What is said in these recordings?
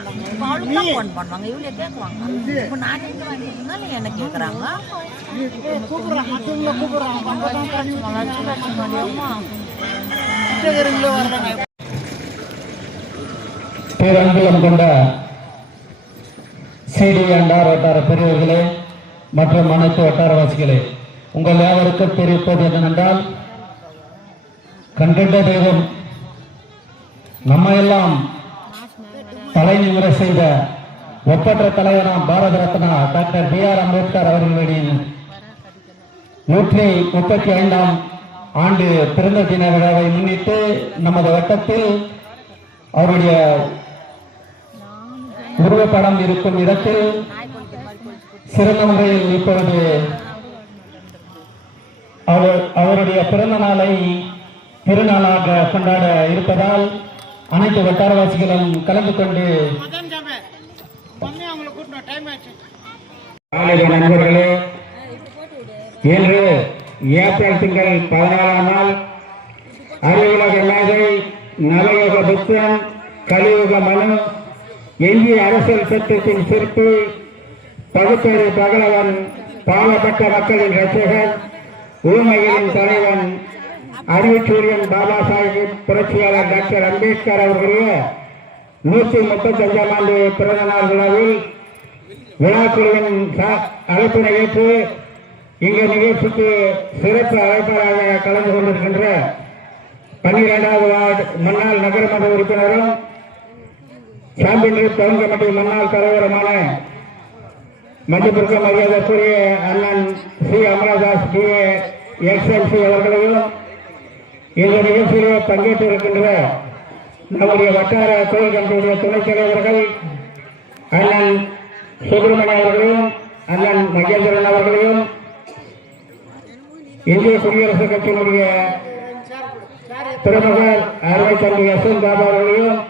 இப்போ அவளுக்கு தான் ஃபோன் பண்ணுவாங்க, இவளே கேட்குவாங்க. இப்போ நான் எங்கே வாங்கிட்டு என்ன கேட்குறாங்க, பேரன்புலம் கொண்ட சிடி அண்டார் வட்டார பெரியவர்களே மற்றும் அனைத்து வட்டாரவாசிகளே, உங்கள் யாவருக்கும் தெரிவிப்பது என்னவென்றால், கண்கண்ட தெய்வம் நம்ம எல்லாம் தலை நிமிர செய்த ஒப்பற்ற தலைவராம் பாரத ரத்னா டாக்டர் B.R. அம்பேத்கர் அவர்களின் 135ஆம் ஆண்டு பிறந்த தின விழாவை முன்னிட்டு நமது வட்டத்தில் அவருடைய உருவப்படம் இருக்கும் இடத்தில் சிறந்த முறையில் இப்பொழுது அவருடைய பிறந்த நாளை திருநாளாக கொண்டாட இருப்பதால் அனைத்து வட்டாரவாசிகளும் கலந்து கொண்டு நண்பர்களே, இன்று ஏப்ரல் திங்கள் 14ஆம் நாள் அறிவுலக மேதை, நவயுக புத்தன், கலியுக மனு, இந்திய அரசியல் சட்டத்தின் சிற்பி, பகுத்தறிவு பகலவன், பாவப்பட்ட மக்களின் ரசிகர், ஊமைகளின் தலைவன், அறிவுச்சூரியன் பாபா சாஹிப் புரட்சியாளர் டாக்டர் அம்பேத்கர் அவர்களுடைய 135ஆம் ஆண்டு பிறந்த நாள் விழாவில் விழாக்குழுவின் அழைப்பினை ஏற்று இங்கு நிகழ்ச்சிக்கு சிறப்பு அழைப்பாளராக கலந்து கொண்டிருக்கின்ற 12வது வார்டு முன்னாள் நகரமன்ற உறுப்பினரும் சாம்பியன் டவுன் கமிட்டி முன்னாள் தலைவருமான மதிப்பிற்கு மரியாதைக்குரிய அண்ணன் சி. அமரதாஸ் PA XMC அவர்களையும் இந்த நிகழ்ச்சியிலே பங்கேற்றிருக்கின்ற நம்முடைய வட்டார கோயில் கமிட்டியுடைய துணைத் தலைவர்கள் அண்ணன் சுப்பிரமணிய அவர்களையும் அண்ணன் மகேந்திரன் அவர்களையும், இந்திய குடியரசுக் கட்சியினுடைய பிரமுகர் அருமை தம்பி S.N. பாபா அவர்களையும்,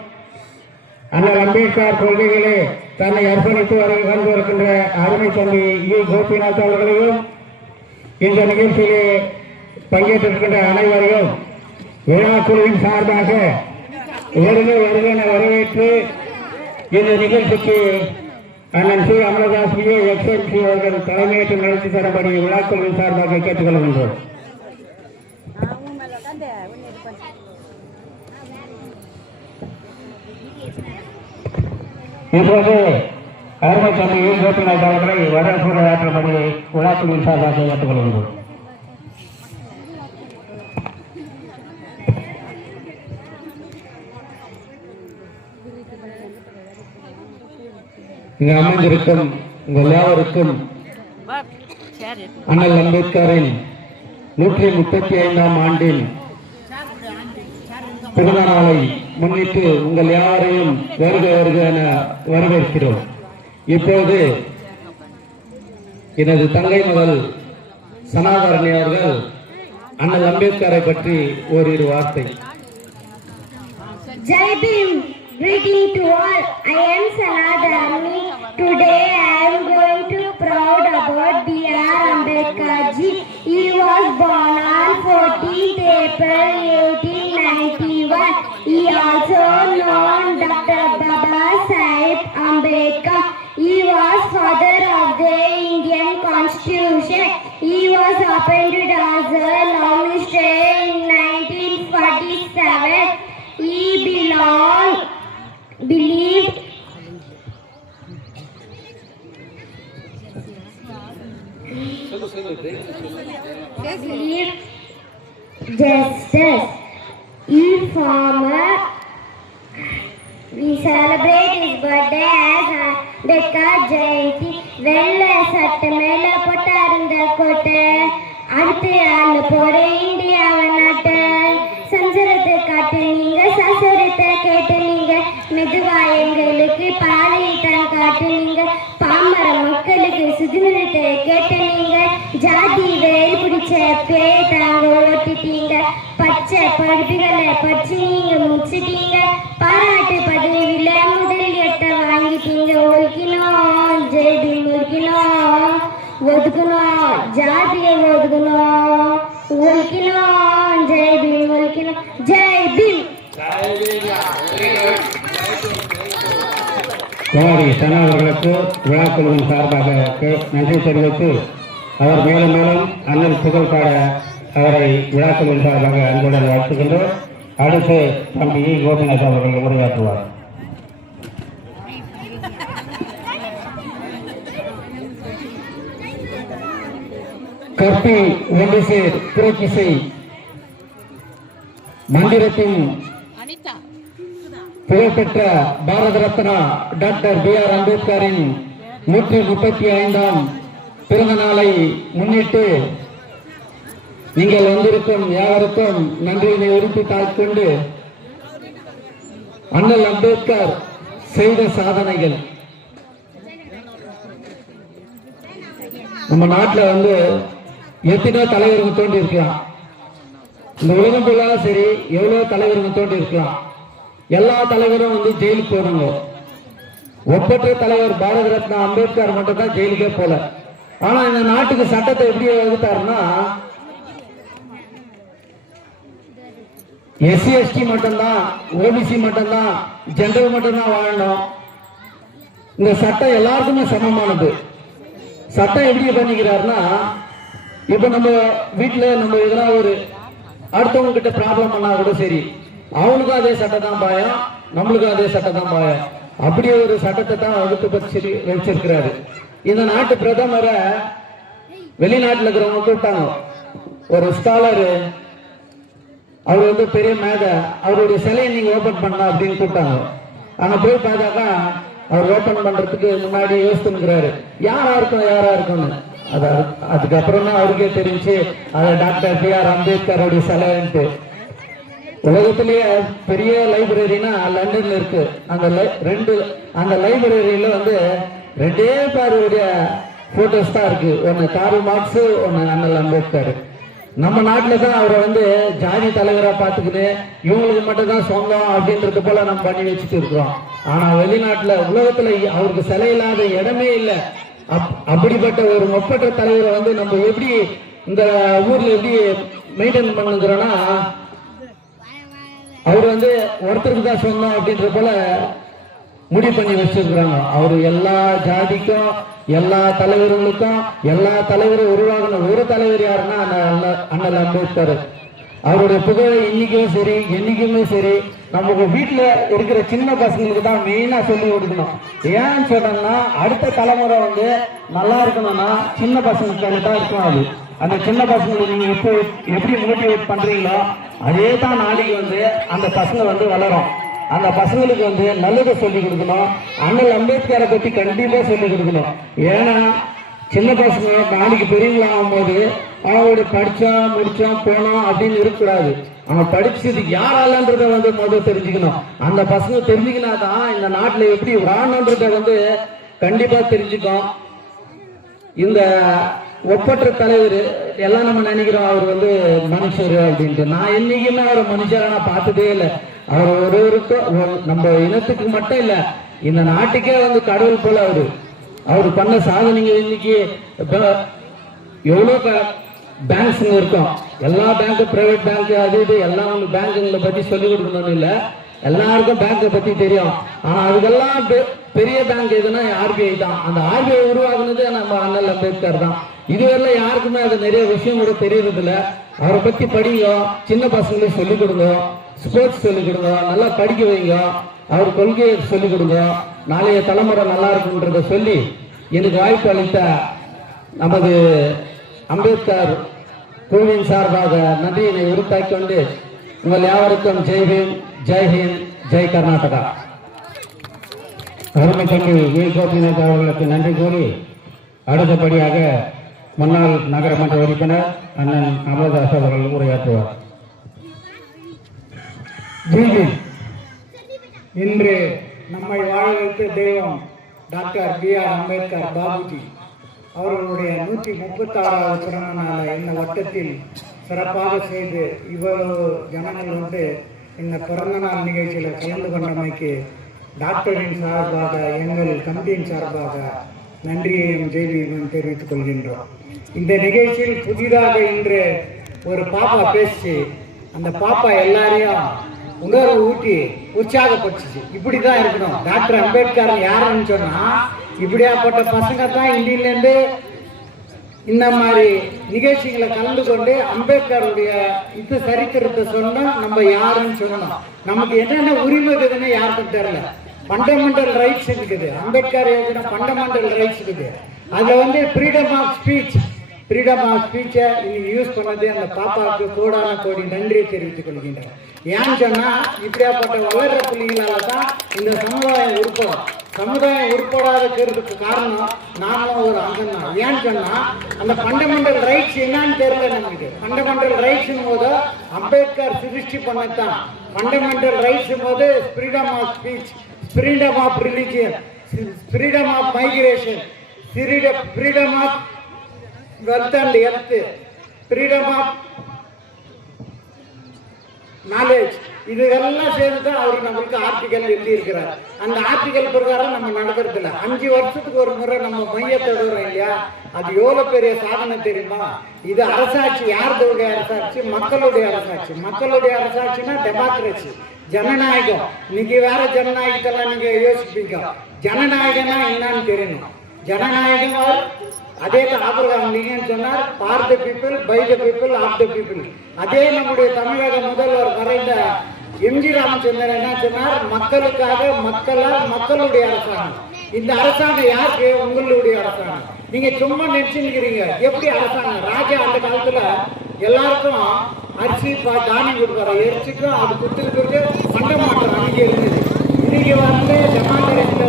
அண்ணல் அம்பேத்கர் கொள்கைகளே தன்னை அர்ப்பணித்து வந்து வருகின்ற அருமை தம்பி E. கோபிநாத் அவர்களையும், இந்த நிகழ்ச்சியிலே பங்கேற்றிருக்கின்ற அனைவரையும் விழாக்குழுவின் சார்பாக வருகை வரவேற்று இந்த நிகழ்ச்சிக்கு அண்ணன் சி. அமரதாஸ் PA XMC அவர்கள் தலைமையேற்று நடத்தி தரப்படி விழாக்குழுவின் சார்பாக கேட்டுக்கொள்கின்றோம். இப்போது அருமை தம்பி E. கோபிநாத் அவர்களை வரவேற்புரை ஆற்றும்படி விழாக்குழுவின் சார்பாக கேட்டுக்கொள்கின்றோம். இங்கு அமைந்திருக்கும் உங்கள் யாவருக்கும் அண்ணல் அம்பேத்கரின் 135ஆம் ஆண்டின் பிறந்த நாளை முன்னிட்டு உங்கள் யாரையும் வருக வருக என வரவேற்கிறோம். இப்போது எனது தங்கை மகள் சனாதரணி அவர்கள் அண்ணல் அம்பேத்கரை பற்றி ஓரிரு வார்த்தை. Jai Bhim. Greeting to all. I am Sanadharani. Today I am going to proud about B.R. Ambedkar ji. He was born on 14th April 1891. He also known Dr. Baba Sahib Ambedkar. He was father of the Indian Constitution. He was appointed as a law minister in 1947. He believed justice. We celebrate his birthday as Ambedkar Jayanti. வெள்ள சட்ட மேல போட்டாருந்த கோட்டை, அடுத்து அந்த போற இந்தியாவை நாட்டை, சஞ்சரத்தை காட்டு நீங்க, சசரத்தை கேட்டு நீங்க, மெதுவா எங்களுக்கு பாதையத்தான் காட்டு நீங்க, பாமர மக்களுக்கு சுதந்திரத்தை கேட்டு நீங்க, ஜாதி வேறு பிடிச்ச பேட்டாங்க ஓட்டிட்டீங்க, பச்சை படுப்புகளை பச்சு நீங்க முடிச்சிட்டீங்க, பாராட்டு பதவியில முதல் எட்ட வாங்கிட்டீங்க. ஒதுக்கணும் ஜெய் பீம், ஒதுக்கணும் ஒதுக்கணும் ஜாதியை ஒதுக்கணும், ஒதுக்கணும் ஜெய் பீம், ஒதுக்கணும் ஜெய் பீம். குமாரி சனா அவர்களுக்கு விழாக்குழுவின் சார்பாக நன்றி தெரிவித்து அவர் மேலும் மேலும் அண்ணன் புகழ் பாட அவரை விழாக்குழுவின் சார்பாக அன்புடன் வாழ்த்துகின்றோம். அடுத்து தம்பி கோபிநாத் அவர்கள் உரையாற்றுவார். கற்பி ஒன்றிசேர் புரட்சிசை மந்திரத்தின் புகழ்பெற்ற பாரத ரத்னா டாக்டர் B.R. அம்பேத்கரின் 135ஆம் பிறந்த நாளை முன்னிட்டு நீங்கள் வந்திருக்கும் யாவருக்கும் நன்றியினை உறுதி தாய்க்கொண்டு அண்ணல் அம்பேத்கர் செய்த சாதனைகள் நம்ம நாட்டில் எத்தனையோ தலைவர்கள் தோன்றி இருக்கலாம். இந்த உலகம் ஃபுல்லாக சரி எவ்வளவு தலைவர்கள் தோன்றி இருக்கலாம். எல்லா தலைவரும் ஜெயிலுக்கு போனாங்க. ஒப்பற்ற தலைவர் பாரத ரத்னா அம்பேத்கர் மட்டும் தான் ஜெயிலுக்கே போல. ஆனா இந்த நாட்டுக்கு சட்டத்தை எப்படி வகுத்தாருன்னா SC ST மட்டும்தான், OBC மட்டும்தான், ஜெனரல் மட்டும்தான் வாழணும். இந்த சட்டம் எல்லாருக்குமே சமமானது. சட்டம் எப்படி பண்ணிக்கிறாருன்னா இப்ப நம்ம வீட்டுல நம்ம எதனா ஒரு அடுத்தவங்க கிட்ட ப்ராப்ளம் பண்ணா கூட சரி அவனுக்கும் அதே சட்டம் தான் பாயம், நம்மளுக்கும் அதே சட்டம் தான் பாயம். அப்படி ஒரு சட்டத்தை தான் வகுத்து வச்சிருக்கிறாரு. இந்த நாட்டு பிரதமரை வெளிநாட்டுல இருக்கிறவங்க கூப்பிட்டாங்க. ஒரு ஸ்காலரு அவர் பெரிய மேத அவருடைய சிலையை நீங்க ஓபன் பண்ணலாம் அப்படின்னு கூப்பிட்டாங்க. அங்க போய் பார்த்தாக்கா அவர் ஓபன் பண்றதுக்கு முன்னாடி யோசித்துக்கிறாரு யாரா இருக்கும்னு. அதுக்கப்புறம் தான் அவருக்கே தெரிஞ்சு அது டாக்டர் B.R. அம்பேத்கருடைய சிலைன்ட்டு. உலகத்திலேயே பெரிய லைப்ரரினா லண்டன்ல இருக்கு. அந்த லைப்ரரியில ரெண்டே பேருடைய போட்டோஸ் தான் இருக்கு. ஒன்னு கார்ல் மார்க்ஸ், ஒன்னு அண்ணல் அம்பேத்கர். நம்ம நாட்டுல தான் அவரை ஜாதி தலைவரா பார்த்துக்கிட்டு இவங்களுக்கு மட்டும் தான் சொந்தம் அப்படின்றது போல நம்ம பண்ணி வச்சுட்டு இருக்கிறோம். ஆனா வெளிநாட்டுல உலகத்துல அவருக்கு சிலை இல்லாத இடமே இல்லை. அப்படிப்பட்ட ஒரு ஒப்பற்ற தலைவரை நம்ம எப்படி இந்த ஊர்ல எப்படி மெயின்டைன் பண்ணுகிறோம்னா அவர் ஒருத்தருக்கு தான் சொந்தம் அப்படின்ற போல முடிவு பண்ணி வச்சிருக்கிறாங்க. அவரு எல்லா ஜாதிக்கும் எல்லா தலைவர்களுக்கும் எல்லா தலைவரும் உருவாகின ஒரு தலைவர் யாருன்னா அண்ணல் அம்பேத்கர். அவருடைய புகழை இன்னைக்கும் சரி என்னைக்குமே சரி நமக்கு வீட்டுல இருக்கிற சின்ன பசங்களுக்கு தான் மெயினா சொல்லி கொடுக்கணும். ஏன்னு சொன்னோம்னா அடுத்த தலைமுறை நல்லா இருக்கணும்னா சின்ன பசங்களுக்கு தான் இருக்கணும். அது அந்த சின்ன பசங்களுக்கு நீங்க இப்போ எப்படி மோட்டிவேட் பண்றீங்களோ அதே தான் நாளைக்கு அந்த பசங்க வளரும். அந்த பசங்களுக்கு நல்லதை சொல்லிக் கொடுக்கணும். அண்ணல் அம்பேத்கரை பத்தி கண்டிப்பா சொல்லிக் கொடுக்கணும். ஏன்னா சின்ன பசங்க நாளைக்கு பெரியவங்களாகும் போது அவங்களுடைய படிச்சோம் முடிச்சோம் போனோம் அப்படின்னு இருக்கக்கூடாது. அவன் படிச்சது யாராலன்றத முதல் தெரிஞ்சுக்கணும். அந்த பசங்க தெரிஞ்சுக்கினாதான் இந்த நாட்டுல எப்படி வாழணுன்றத கண்டிப்பா தெரிஞ்சுக்கும். இந்த ஒப்பற்ற தலைவர் எல்லாம் நம்ம நினைக்கிறோம் அவர் மனுஷர் அப்படின்ட்டு. நான் என்னைக்குமே அவரை மனுஷரை நான் பார்த்ததே இல்லை. அவர் ஒருவருக்கும் நம்ம இனத்துக்கு மட்டும் இல்ல இந்த நாட்டுக்கே கடவுள் போல அவரு பண்ண சாதனைங்க. இன்னைக்கு எவ்வளவு பேங்க்ஸ் இருக்கும். எல்லா பேங்க் பிரைவேட் பேங்க் அது இது எல்லாம் பேங்குங்களை பத்தி சொல்லிக் கொடுக்கணும்னு இல்ல, எல்லாருக்கும் பேங்கை பத்தி தெரியும். ஆனா அதுக்கெல்லாம் பெரிய பேங்க் எதுனா RBI தான். அந்த RBI உருவாக்குனது நம்ம அண்ணல் அம்பேத்கர் தான். இதுவரை யாருக்குமே அது நிறைய விஷயம் கூட தெரியறது இல்ல. அவரை பத்தி படிங்க, சின்ன பசங்களுக்கு சொல்லிக் கொடுங்க, ஸ்போர்ட்ஸ் சொல்லிக் கொடுங்க, நல்லா படிக்க வைங்க, அவர் கொள்கையை சொல்லிக் கொடுங்க, நாளைய தலைமுறை நல்லா இருக்குன்றத சொல்லி எனக்கு வாய்ப்பு அளித்த நமது அம்பேத்கர் குழுவின் சார்பாக நன்றியினை உறுத்தாக்கிக் கொண்டு உங்கள் யாவருக்கும் ஜெய்ஹிந்த், ஜெய்ஹிந்த், ஜெய் கர்நாடகா. அருமை தம்பி கோபிநாத் அவர்களுக்கு நன்றி கூறி அடுத்தபடியாக முன்னாள் நகரமன்ற உறுப்பினர் அண்ணன் அமர்தாஸ் அவர்கள் உரையாற்றுவார். இன்று நம்மை வாழ வைத்த தெய்வம் டாக்டர் B.R. அம்பேத்கர் பாபுஜி அவர்களுடைய 136வது பிறந்த நாளை இந்த வட்டத்தில் சிறப்பாக செய்து இவ்வளவு ஜனங்கள் இந்த பிறந்த நாள் நிகழ்ச்சியில் கலந்து கொண்டமைக்கு டாக்டரின் சார்பாக எங்கள் கமிட்டியின் சார்பாக நன்றியையும் ஜெய்வியும் தெரிவித்துக் கொள்கின்றோம். இந்த நிகழ்ச்சியில் புதிதாக இன்று ஒரு பாப்பா பேசி அந்த பாப்பா எல்லாரையும் உணர்வு ஊட்டி உற்சாகப்படுத்துச்சு. இப்படி தான் இருக்கணும். டாக்டர் அம்பேத்கர் யாருன்னு சொன்னா இப்படியாப்பட்ட பசங்க தான் இந்தியிலேருந்து இந்த மாதிரி நிகழ்ச்சிகளை கலந்து கொண்டு அம்பேத்கருடைய இது சரித்திரத்தை சொன்னா நம்ம யாருன்னு சொல்லணும். நமக்கு என்னென்ன உரிமை இருக்குதுன்னு யாருக்கும் தெரியல. ஃபண்டமெண்டல் ரைட்ஸ் இருக்குது. அம்பேத்கர் எழுதின ஃபண்டமெண்டல் ரைட்ஸ் இருக்குது. அதில் ஃப்ரீடம் ஆஃப் ஸ்பீச் ஸ்பீச்சை இன்னைக்கு யூஸ் பண்ணது அந்த பாப்பாவுக்கு கோடான கோடி நன்றியை தெரிவித்துக் கொள்கின்றேன். ஏன்னு சொன்னால் இப்படியாப்பட்ட வளர்ற பிள்ளைங்களால தான் இந்த சமுதாயம் உருப்படும். சமுதாயம் உருப்படாததுக்கு காரணம் நானும் ஒரு அங்கம் தான். ஏன்னு சொன்னால் அந்த ஃபண்டமெண்டல் ரைட்ஸ் என்னன்னு தெரியல நமக்கு. ஃபண்டமெண்டல் ரைட்ஸ்னும் போது அம்பேத்கர் சிருஷ்டி பண்ணத்தான். ஃபண்டமெண்டல் ரைட்ஸ் போது freedom of speech, freedom of religion, freedom of migration, freedom of wealth and health, freedom of knowledge, இதெல்லாம் சேர்ந்து தான் அவர் நம்மளுக்கு ஆர்டிகல் எழுதியிருக்கிறார். அந்த ஆர்டிகல் பிரகாரம் நம்ம நடக்கிறதில்ல. 5 வருஷத்துக்கு ஒரு முறை நம்ம மையத்தை விடுறோம் இல்லையா? அது எவ்வளோ பெரிய சாதனை தெரியுமா? இது அரசாட்சி யாருடைய அரசாட்சி? மக்களுடைய அரசாட்சி. மக்களுடைய அரசாட்சினா டெமோக்ரஸி, ஜனநாயகம். இன்னைக்கு வேற ஜனநாயகத்தெல்லாம் நீங்க யோசிப்பீங்க. ஜனநாயகம்னா என்னன்னு தெரியணும். ஜனநாயகம் அதே ஆபிரகாம் லிங்கன் சொன்னார், for the people, by the people, of the people. அதே நம்முடைய தமிழக முதல்வர் மறைந்த எம்ஜி ராமச்சந்திரன் என்ன சொன்னார்? மக்களுக்காக, மக்களால், மக்களுடைய அரசாங்கம். இந்த அரசாங்கம் யாருக்கு? உங்களுடைய அரசாங்கம். நீங்க சும்மா நினைச்சுக்கிறீங்க. எப்படி அரசாங்கம்? ராஜா அந்த காலத்துல எல்லாருக்கும் அரிசி தானியம் கொடுப்பாரு. எரிச்சிக்கும் அது குத்துக்கு பண்ட மாற்றம் அன்னைக்கு இருந்தது. இன்னைக்கு டெமோக்ரஸில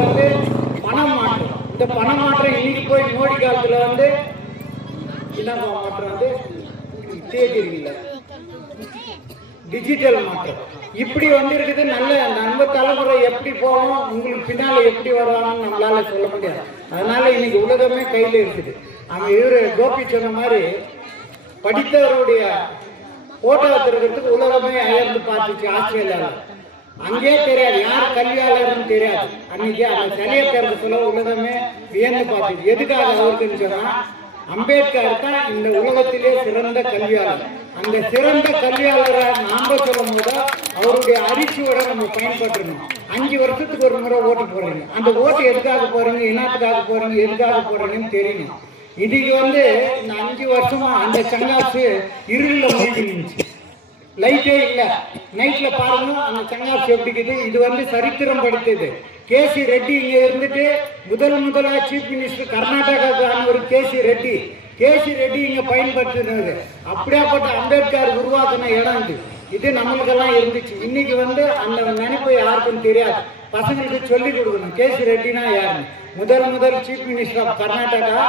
பணம் மாற்றம். இந்த பண மாற்றம் இன்னைக்கு போய் மோடி காலத்துல என்ன மாற்றம் தேதியில டிஜிட்டல் மாற்றம் இப்படி இருக்குது. நல்ல நம்ம தலைமுறை எப்படி போவோம், உங்களுக்கு பின்னால எப்படி வருவாங்கன்னு நம்மளால சொல்ல முடியாது. அதனால இன்னைக்கு உலகமே கையில இருக்குது. அவன் கோபி சொன்ன மாதிரி படித்தவருடைய போட்டோ எடுத்துக்கிறதுக்கு உலகமே அயர்ந்து பார்த்துச்சு. ஆஸ்திரேலியாவில் அங்கே தெரியாது யார் கல்வியாளர்னு தெரியாது. அன்னைக்கு அந்த சிலையை திறந்து சொல்ல உலகமே வியந்து பார்த்துச்சு. எதுக்காக அவருக்குன்னு சொன்னா அம்பேத்கர் தான் இந்த உலகத்திலே சிறந்த கல்வியாளர். அந்த சிறந்த கல்வியாளரை நாம சொல்லும் போது அவருடைய அரிசியோட நம்ம பயன்படுத்தணும். 5 வருஷத்துக்கு ஒரு முறை ஓட்டு போடுறீங்க. அந்த ஓட்டு எதுக்காக போறீங்க, என்னத்துக்காக போறீங்க, எதுக்காக போறீங்கன்னு தெரியணும். இன்னைக்கு இந்த 5 வருஷமா அந்த சங்காசு இருள மூழ்கி இருந்துச்சு. லைட்டே இல்லை. நைட்ல பாருங்க அந்த சங்காசு எப்படிக்குது. இது சரித்திரம் படுத்தது. கேசி ரெட்டி இங்க இருந்துட்டு முதலா சீஃப் மினிஸ்டர் கர்நாடகாவுக்கான ஒரு கேசி ரெட்டி இங்க பயன்படுத்தினது. அப்படியாப்பட்ட அம்பேத்கர் உருவாக்கின இடம் இது நம்மளுக்கெல்லாம் இருந்துச்சு. இன்னைக்கு அந்த நினைப்பை யாருக்கும் தெரியாது. பசங்களுக்கு சொல்லி கொடுக்கணும் கேசி ரெட்டினா யாருன்னு. முதல் சீஃப் மினிஸ்டர் ஆஃப் கர்நாடகா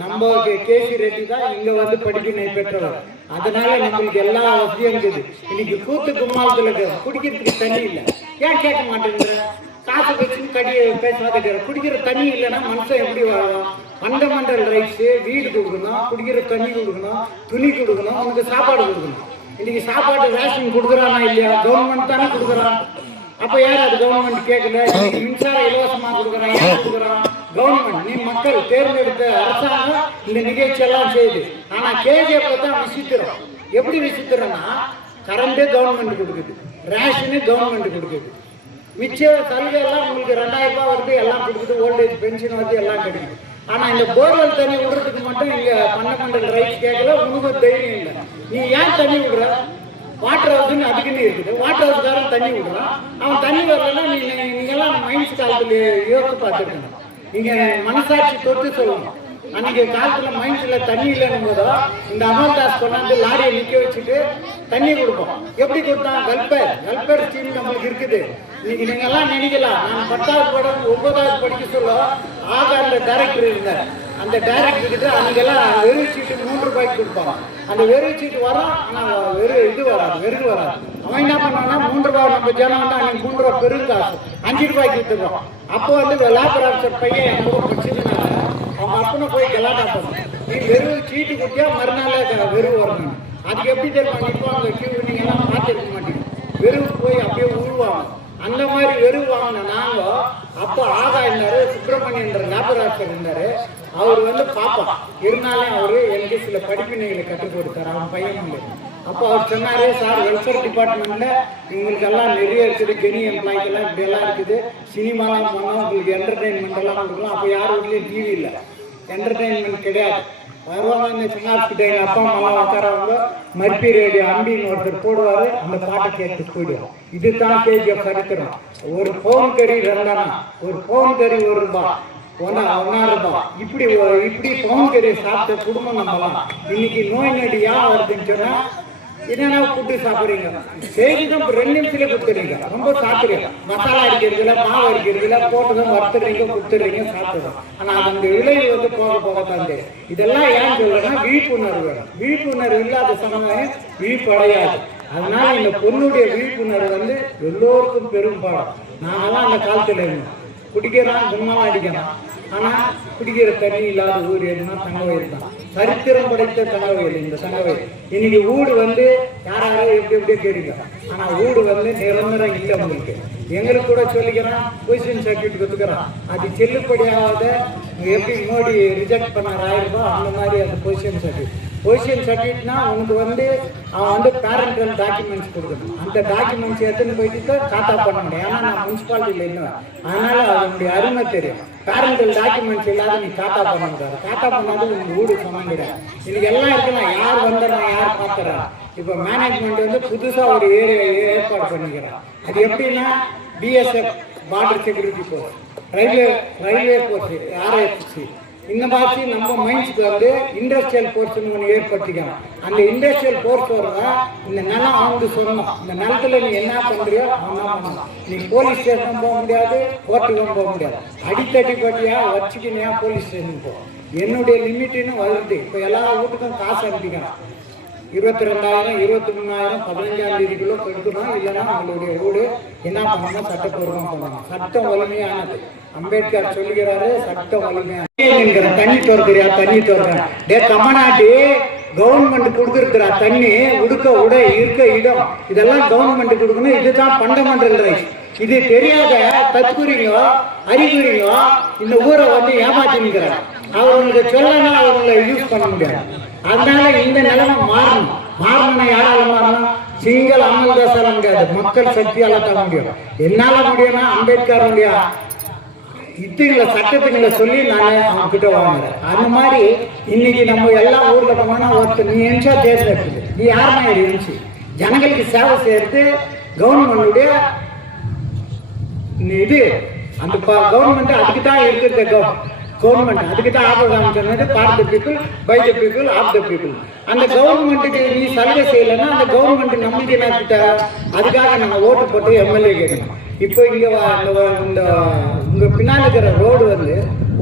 நம்ம கேசி ரெட்டி தான் இங்க படிப்பினை பெற்றவர். அதனால நம்மளுக்கு எல்லா வசதியும் இருக்குது. இன்னைக்கு கூத்து கும்மாளத்துல குடிக்கிறதுக்கு தண்ணி இல்லை. ஏன் கேட்க மாட்டேங்கிற? காசு வச்சுன்னு பேசாத. குடிக்கிற தண்ணி இல்லைன்னா மனுஷன் எப்படி வாழலாம்? ஃபண்டமெண்டல் ரைட்ஸ், வீடு கொடுக்கணும், குடிக்கிற தண்ணி கொடுக்கணும், துணி கொடுக்கணும், உனக்கு சாப்பாடு கொடுக்கணும். இன்னைக்கு சாப்பாடு ரேஷன் கொடுக்குறானா இல்லையா? கவர்மெண்ட் தானே கொடுக்குறான். அப்ப யார் அது கவர்மெண்ட் கேட்கல? மின்சாரம் இலவசமா கொடுக்குறான். யார் கொடுக்குறான்? கவர்மெண்ட். நீ மக்கள் தேர்ந்தெடுத்த அரசாங்கம் இந்த நிகழ்ச்சி எல்லாம் செய்யுது. ஆனா கேஜிஎஃப்ல தான் விசித்திரம். எப்படி விசித்திரம்னா கரண்டே கவர்மெண்ட் கொடுக்குது, ரேஷனு கவர்மெண்ட் கொடுக்குது, மிச்ச சலுகை எல்லாம் உங்களுக்கு 2000 ரூபாய் வருது, எல்லாம் கொடுக்குது, ஓல்டேஜ் பென்ஷன் வருது, எல்லாம் கிடைக்குது. ஆனா இந்த போர்வெல் தண்ணி விடுறதுக்கு மட்டும் இங்க ஃபண்டமெண்டல் ரைட்ஸ் கேட்கல. உங்களுக்கு தைரியம் இல்லை. நீ ஏன் தண்ணி விடுற? வாட்டர் ஹவுஸ்ன்னு அதுக்குன்னு இருக்குது. வாட்டர் ஹவுஸ்காரன் தண்ணி விடுறான். அவன் தண்ணி வரலன்னா நீங்கெல்லாம் மைன்ஸ் காலத்துல யோசித்து பார்த்துருக்கணும். நீங்க மனசாட்சி தொட்டு சொல்லணும். அன்னைக்கு காலத்துல மைன்ஸ்ல தண்ணி இல்லைன்னும் போதோ இந்த அமல்தாஸ் கொண்டாந்து லாரியை நிக்க வச்சுட்டு தண்ணி கொடுப்போம். எப்படி கொடுத்தான்? வெல்பேர் ஸ்கீம் நம்மளுக்கு இருக்குது. இன்னைக்கு நீங்க எல்லாம் நினைக்கலாம். நான் 10வது படம் 9வது படிக்க சொல்ல ஆகார்ல டைரக்டர் இருந்தார். அந்த டைரக்டர் கிட்ட அன்னைக்கெல்லாம் வெறும் சீட்டு 3 ரூபாய்க்கு கொடுப்பாங்க. அந்த வெறும் சீட்டு வரும், ஆனா வெறுகு வராது. அவன் என்ன பண்ணான்னா 3 ரூபாய் நம்ம ஜனம் அன்னைக்கு 3 ரூபாய் பெரும் காசு 5 ரூபாய்க்கு வித்துருவோம். அப்போ லேபர் ஆஃபீஸர் பையன் என் கூட படிச்சதுனால அவங்க அப்பனை போய் கலாட்டா பண்ணும். நீ வெறும் சீட்டு கொடுத்தியா மறுநாள் வெறும் வரணும். அதுக்கு எப்படி தெரியுமா? நிற்பாங்க கியூ. நீங்க எல்லாம் பார்த்துருக்க மாட்டீங்க. வெறும் போய் அப்படியே உருவாங்க. அந்த மாதிரி வெறும் வாங்கின நாங்க அப்போ ஆகா இருந்தாரு, சுப்பிரமணியன் லேபர் ஆஃபீஸர் இருந்தாரு. அவர் பாப்பா இருந்தாலும் அவரு எனக்கு சில படிப்பினைகளை கற்றுக் கொடுத்தாரு. அவன் பையன் அப்போ அவர் சொன்னார், சார் வெல்ஃபேர் டிபார்ட்மெண்ட்டில் இவங்களுக்கெல்லாம் நிறைய இருக்குது, கெனி எம்ப்ளாய்க்கெல்லாம் இப்படியெல்லாம் இருக்குது, சினிமாலாம் போனால் உங்களுக்கு என்டர்டெயின்மெண்ட் எல்லாம் கொடுக்கலாம். அப்போ யார் வீட்லேயும் டிவி இல்லை, என்டர்டெயின்மெண்ட் கிடையாது. வருவாங்க இந்த சின்ன ஹாஸ்பிட்டல், எங்கள் அப்பா அம்மாலாம் உட்காரவங்க மர்பி ரேடியோ அம்பின்னு ஒருத்தர் போடுவார், அந்த பாட்டை கேட்டு போயிடுவோம். இதுதான் கேஜிஎஃப் சரித்திரம். ஒரு பவுன் கறி 2 அண்ணா, ஒரு பவுன் கறி 1 ரூபாய், 1 ரூபாய், இப்படி பவுன் கறி சாப்பிட்ட குடும்பம் நம்மலாம். இன்னைக்கு நோய் நொடி ஏன் வருதுன்னு சொன்னால் என்னென்ன ஃபுட்டு சாப்பிட்றீங்க, செய்திதான் 2 நிமிஷத்துல கொடுத்துறீங்க, ரொம்ப சாப்பிட்றீங்க, மசாலா அடிக்கிறதுல மாவு அடிக்கிறதுல போட்டுதான் வறுத்துறீங்க கொடுத்துறீங்க சாப்பிடுறோம். ஆனால் அதனுடைய விளைவு வந்து போக போகத்தான் தெரியும். இதெல்லாம் ஏன் சொல்றேன்னா விழிப்புணர்வு வேணும். விழிப்புணர்வு இல்லாத சமயம் விழிப்பு அடையாது. அதனால இந்த பொண்ணுடைய விழிப்புணர்வு வந்து எல்லோருக்கும் பெரும் பாடம். நாங்கெல்லாம் அந்த காலத்துல இருந்தோம், குடிக்கிறான் சும்மா அடிக்கிறான், ஆனால் குடிக்கிற தண்ணி இல்லாத ஊர் எதுனா தங்கவயல் தான். சரித்திரம் படைத்த தங்கவயல் இந்த தங்கவயல். இன்னைக்கு ஊடு வந்து யாராவது எப்படியே கேட்குங்க, ஆனால் ஊடு வந்து நிரந்தரம் இல்லை. உங்களுக்கு எங்களுக்கு கூட சொல்லிக்கிறான், பொசிஷன் சர்டிஃபிகேட் கொடுத்துக்கிறான், அது செல்லுபடியாகாத. எப்படி மோடி ரிஜெக்ட் பண்ண 1000 ரூபாய், அந்த மாதிரி அந்த பொசிஷன் சர்டிஃபிகேட். பொசிஷன் சர்டிஃபிகேட்னா உனக்கு வந்து அவன் வந்து பேரண்டல் டாக்குமெண்ட்ஸ் கொடுக்கணும். அந்த டாக்குமெண்ட்ஸ் எடுத்துன்னு போயிட்டு காட்டா பண்ண முடியும். ஏன்னா நான் முனிசிபாலிட்டியில் இருந்தேன், அதனால அதனுடைய அருமை தெரியும். பேரண்டல் டாக்குமெண்ட்ஸ் இல்லாத நீ காட்டா பண்ண முடியாது. காட்டா பண்ணாலும் உங்க வீடு சம்மந்தம் கிடையாது. இன்னைக்கு எல்லாம் இருக்கலாம், யார் வந்தா யார் பார்த்துறா. இப்போ மேனேஜ்மெண்ட் வந்து புதுசாக ஒரு ஏரியா ஏற்பாடு பண்ணிக்கிறான். அது எப்படின்னா BSF border security force, railway force, RFC, இந்த மாதிரி நம்ம மைண்ட்ஸுக்கு வந்து இண்டஸ்ட்ரியல் ஃபோர்ஸ்னு ஒன்று ஏற்படுத்திக்கலாம். அந்த இண்டஸ்ட்ரியல் ஃபோர்ஸ் வரதா இந்த நிலம் அவனுக்கு சொல்லணும். இந்த நிலத்துல நீ என்ன பண்ணுறியோ அவன் தான் பண்ணணும். நீ போலீஸ் ஸ்டேஷன் போக முடியாது, கோர்ட்டுக்கும் போக முடியாது. அடித்தடி பட்டியா வச்சுக்கினியா போலீஸ் ஸ்டேஷன் போ. என்னுடைய லிமிட்டுன்னு வருது. இப்போ எல்லா வீட்டுக்கும் காசு அனுப்பிக்கலாம். 22,000, 23,000 15ஆம் தேதிக்குள்ள கொடுக்கணும். இல்லைன்னா அவங்களுடைய வீடு என்ன பண்ணணும், சட்டப்பூர்வம் பண்ணணும். சட்டம் வலிமையானது. அம்பேத்கர் சொல்லுகிறாரு, சட்டம் வலிமையான. தண்ணி திறக்கிறியா, தண்ணி திறக்கிறேன். தமிழ்நாட்டு கவர்மெண்ட் கொடுத்துருக்கிறா தண்ணி, உடுக்க உடை இருக்க இடம், இதெல்லாம் கவர்மெண்ட் கொடுக்கணும். இதுதான் ஃபண்டமெண்டல் ரைட்ஸ். இது தெரியாத தற்குறிங்களோ அறிகுறிங்களோ இந்த ஊரை வந்து ஏமாத்தினுக்கிறாங்க. அவங்களுக்கு சொல்லனா அவங்களை யூஸ் பண்ண முடியாது. அதனால இந்த நிலைமை மாறணும். மாறணும்னா யாரால மாறணும்? சிங்கள அமல்தாசால முடியாது, மக்கள் சக்தியால தான் முடியும். என்னால முடியும்னா அம்பேத்கருடைய இத்துங்களை சட்டத்துங்களை சொல்லி நான் அவங்க கிட்ட வாங்குறேன். அந்த மாதிரி இன்னைக்கு நம்ம எல்லா ஊர்ல போனோம்னா ஒருத்தர் நீ என்ஷா தேர்ந்தெடுக்குது, நீ யாருன்னா இருந்துச்சு ஜனங்களுக்கு சேவை செய்யறது கவர்மெண்டுடைய இது. அந்த கவர்மெண்ட் அதுக்கு தான் இருக்கிறது. கவர்மெண்ட் அதுக்கு தான் ஆபகம் சொன்னது, for the people, by the people, of the people. அந்த கவர்மெண்ட்டுக்கு நீ சலுகை செய்யலைன்னா அந்த கவர்மெண்ட் நம்மளுக்கு என்ன கிட்ட, அதுக்காக நாங்கள் ஓட்டு போட்டு எம்எல்ஏ கேட்கணும். இப்போ இங்கே இந்த உங்கள் பின்னால் இருக்கிற ரோடு வந்து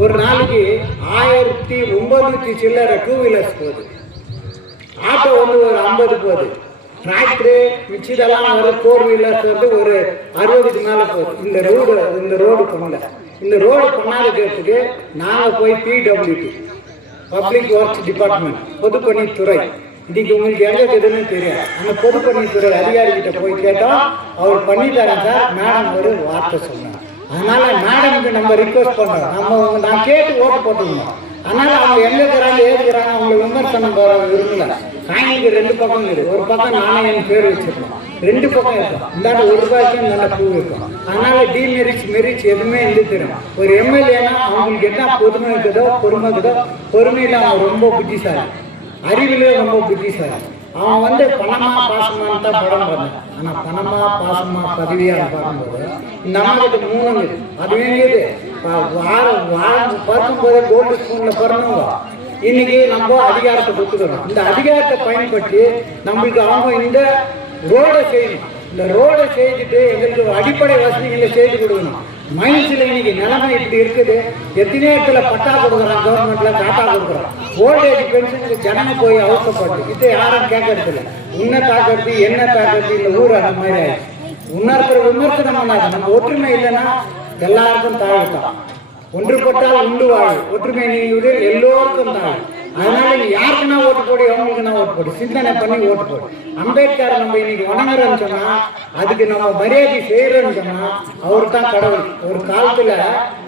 ஒரு நாளைக்கு 1900 சில்லறை 2 வீலர்ஸ் போகுது, ஆட்டோ வந்து ஒரு 50 போகுது, டிராக்டரு மிச்சதெல்லாம் ஒரு 4 வீலர்ஸ் வந்து ஒரு 60க்கு மேலே போகுது. இந்த ரோடு பண்ணல. இந்த ரோடு பண்ணாததுக்கு நாங்கள் போய் பிடபிள்யூடி, பப்ளிக் ஒர்க்ஸ் டிபார்ட்மெண்ட், பொதுப்பணித்துறை, இன்னைக்கு உங்களுக்கு எங்க இருக்குதுன்னு தெரியாது. அந்த பொதுப்பணித்துறை அதிகாரிகிட்ட போய் கேட்டோம், அவர் பண்ணி தரேன் சார், மேடம் ஒரு வார்த்தை சொன்னார். அதனால மேடமுக்கு நம்ம ரிக்வஸ்ட் பண்றோம், நான் கேட்டு ஓட்டு போட்டுக்கணும். அதனால அவங்க எங்க இருக்கிறாங்க ஏதுக்கிறாங்க அவங்களை விமர்சனம் விரும்பல. காய்க்கு 2 பக்கம் இருக்குது. ஒரு பக்கம் நானே என் பேர் வச்சிருக்கோம், 2 பக்கம் இருக்கும். இந்தாண்ட 1 ரூபாய்க்கு நல்ல பூ இருக்கும். அதனால மெரிட்ஸ் எதுவுமே இருந்து தெரியும். ஒரு எம்எல்ஏனா அவங்களுக்கு என்ன பொறுமை இருக்குதோ, பொறுமை இருக்குதோ, பொறுமையில அவன் ரொம்ப புத்திசாலி, அறிவிலே ரொம்ப புத்திசாலி. அவன் வந்து பணமா பாசமானு தான் படம் பண்ணான். ஆனா பணமா பாசமா பதவியா பார்க்கும்போது இந்த அம்மாவுக்கு 3 இருக்குது. அது வேண்டியது பார்க்கும் போதே கோல்டு ஸ்பூன்ல பிறந்தவங்க இன்னைக்கு நம்ம அதிகாரத்தை கொடுத்துக்கிறோம். இந்த அதிகாரத்தை பயன்படுத்தி நம்மளுக்கு அவங்க இந்த ரோடை செய்யணும். இந்த ரோடை செய்துட்டு எங்களுக்கு அடிப்படை வசதிகளை செய்து கொடுக்கணும். மைன்ஸில் இன்னைக்கு நிலைமை இப்படி இருக்குது. எத்தனை இடத்துல பட்டா கொடுக்குறான், கவர்மெண்ட்ல காட்டா கொடுக்குறோம். ஓல்டேஜ் பென்ஷனுக்கு ஜனங்க போய் அவசரப்படுது. இதை யாரும் கேட்கறது இல்லை. உன்னை தாக்கிறது என்ன தாக்கிறது, இந்த ஊர் அந்த மாதிரி ஆயிடுச்சு. உன்னொருத்தர் விமர்சனம் பண்ணாது. நம்ம ஒற்றுமை இல்லைன்னா எல்லாருக்கும் தாழ்த்தான். ஒன்றுபட்டால் உண்டு வாழ், ஒற்றுமை நீங்க எல்லோருக்கும் தாழ். அதனால நீ யாருக்குன்னா ஓட்டு போடு, எவங்களுக்குன்னா ஓட்டு போடு, சிந்தனை பண்ணி ஓட்டு போடு. அம்பேத்கர் நம்ம இன்னைக்கு வணங்குறோன்னு சொன்னா, அதுக்கு நம்ம மரியாதை செய்யறோன்னு சொன்னா, அவரு தான் கடவுள். ஒரு காலத்துல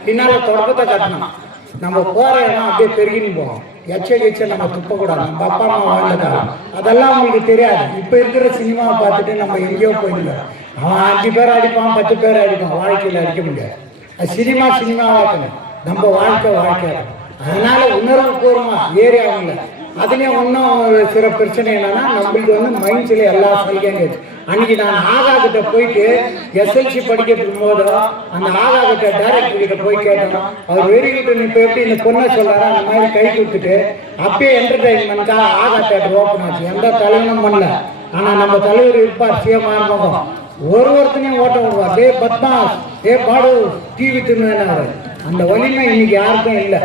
பின்னால தொடக்கத்தை கட்டணும். நம்ம போகிற இடம் அப்படியே பெருகின்னு போவோம். எச்ச நம்ம துப்பக்கூடாது. நம்ம அப்பா அம்மா வாழ்ந்த காலம் அதெல்லாம் அவங்களுக்கு தெரியாது. இப்போ இருக்கிற சினிமாவை பார்த்துட்டு நம்ம எங்கேயோ போயிடலாம். அவன் 5 பேர் அடிப்பான், 10 பேர் அடிப்பான், வாழ்க்கையில் அடிக்க முடியாது. அது சினிமாவாக்கணும். நம்ம வாழ்க்கை அதனால உணர்வு பூர்வமாக ஏரியாவில் அதுலேயும் இன்னும் சில பிரச்சனை என்னன்னா, நம்மளுக்கு வந்து மைண்ட்ஸில் எல்லா சலுகையும். அன்னைக்கு நான் ஆகா கிட்ட போயிட்டு எஸ்எல்சி படிக்கிறதுக்கு போதும் அந்த ஆகா கிட்ட டைரக்டர் கிட்ட போய் கேட்டோம். அவர் வெறிக்கிட்டு இப்போ எப்படி இந்த பொண்ணை சொல்றாரு அந்த மாதிரி கை கொடுத்துட்டு அப்பயே என்டர்டைன்மெண்ட்டாக ஆகா தேட்டர் ஓப்பன் ஆச்சு. எந்த தலைவனும் பண்ணல. ஆனால் நம்ம தலைவர் இருப்பார் சிஎம் ஆரம்பம் ஒருத்தனையும் ஓட்ட விடுவார். டே பத்மாஸ், டே பாடு, டிவி தின்னாரு. அந்த வலிமை இன்னைக்கு யாருக்கும் இல்லை.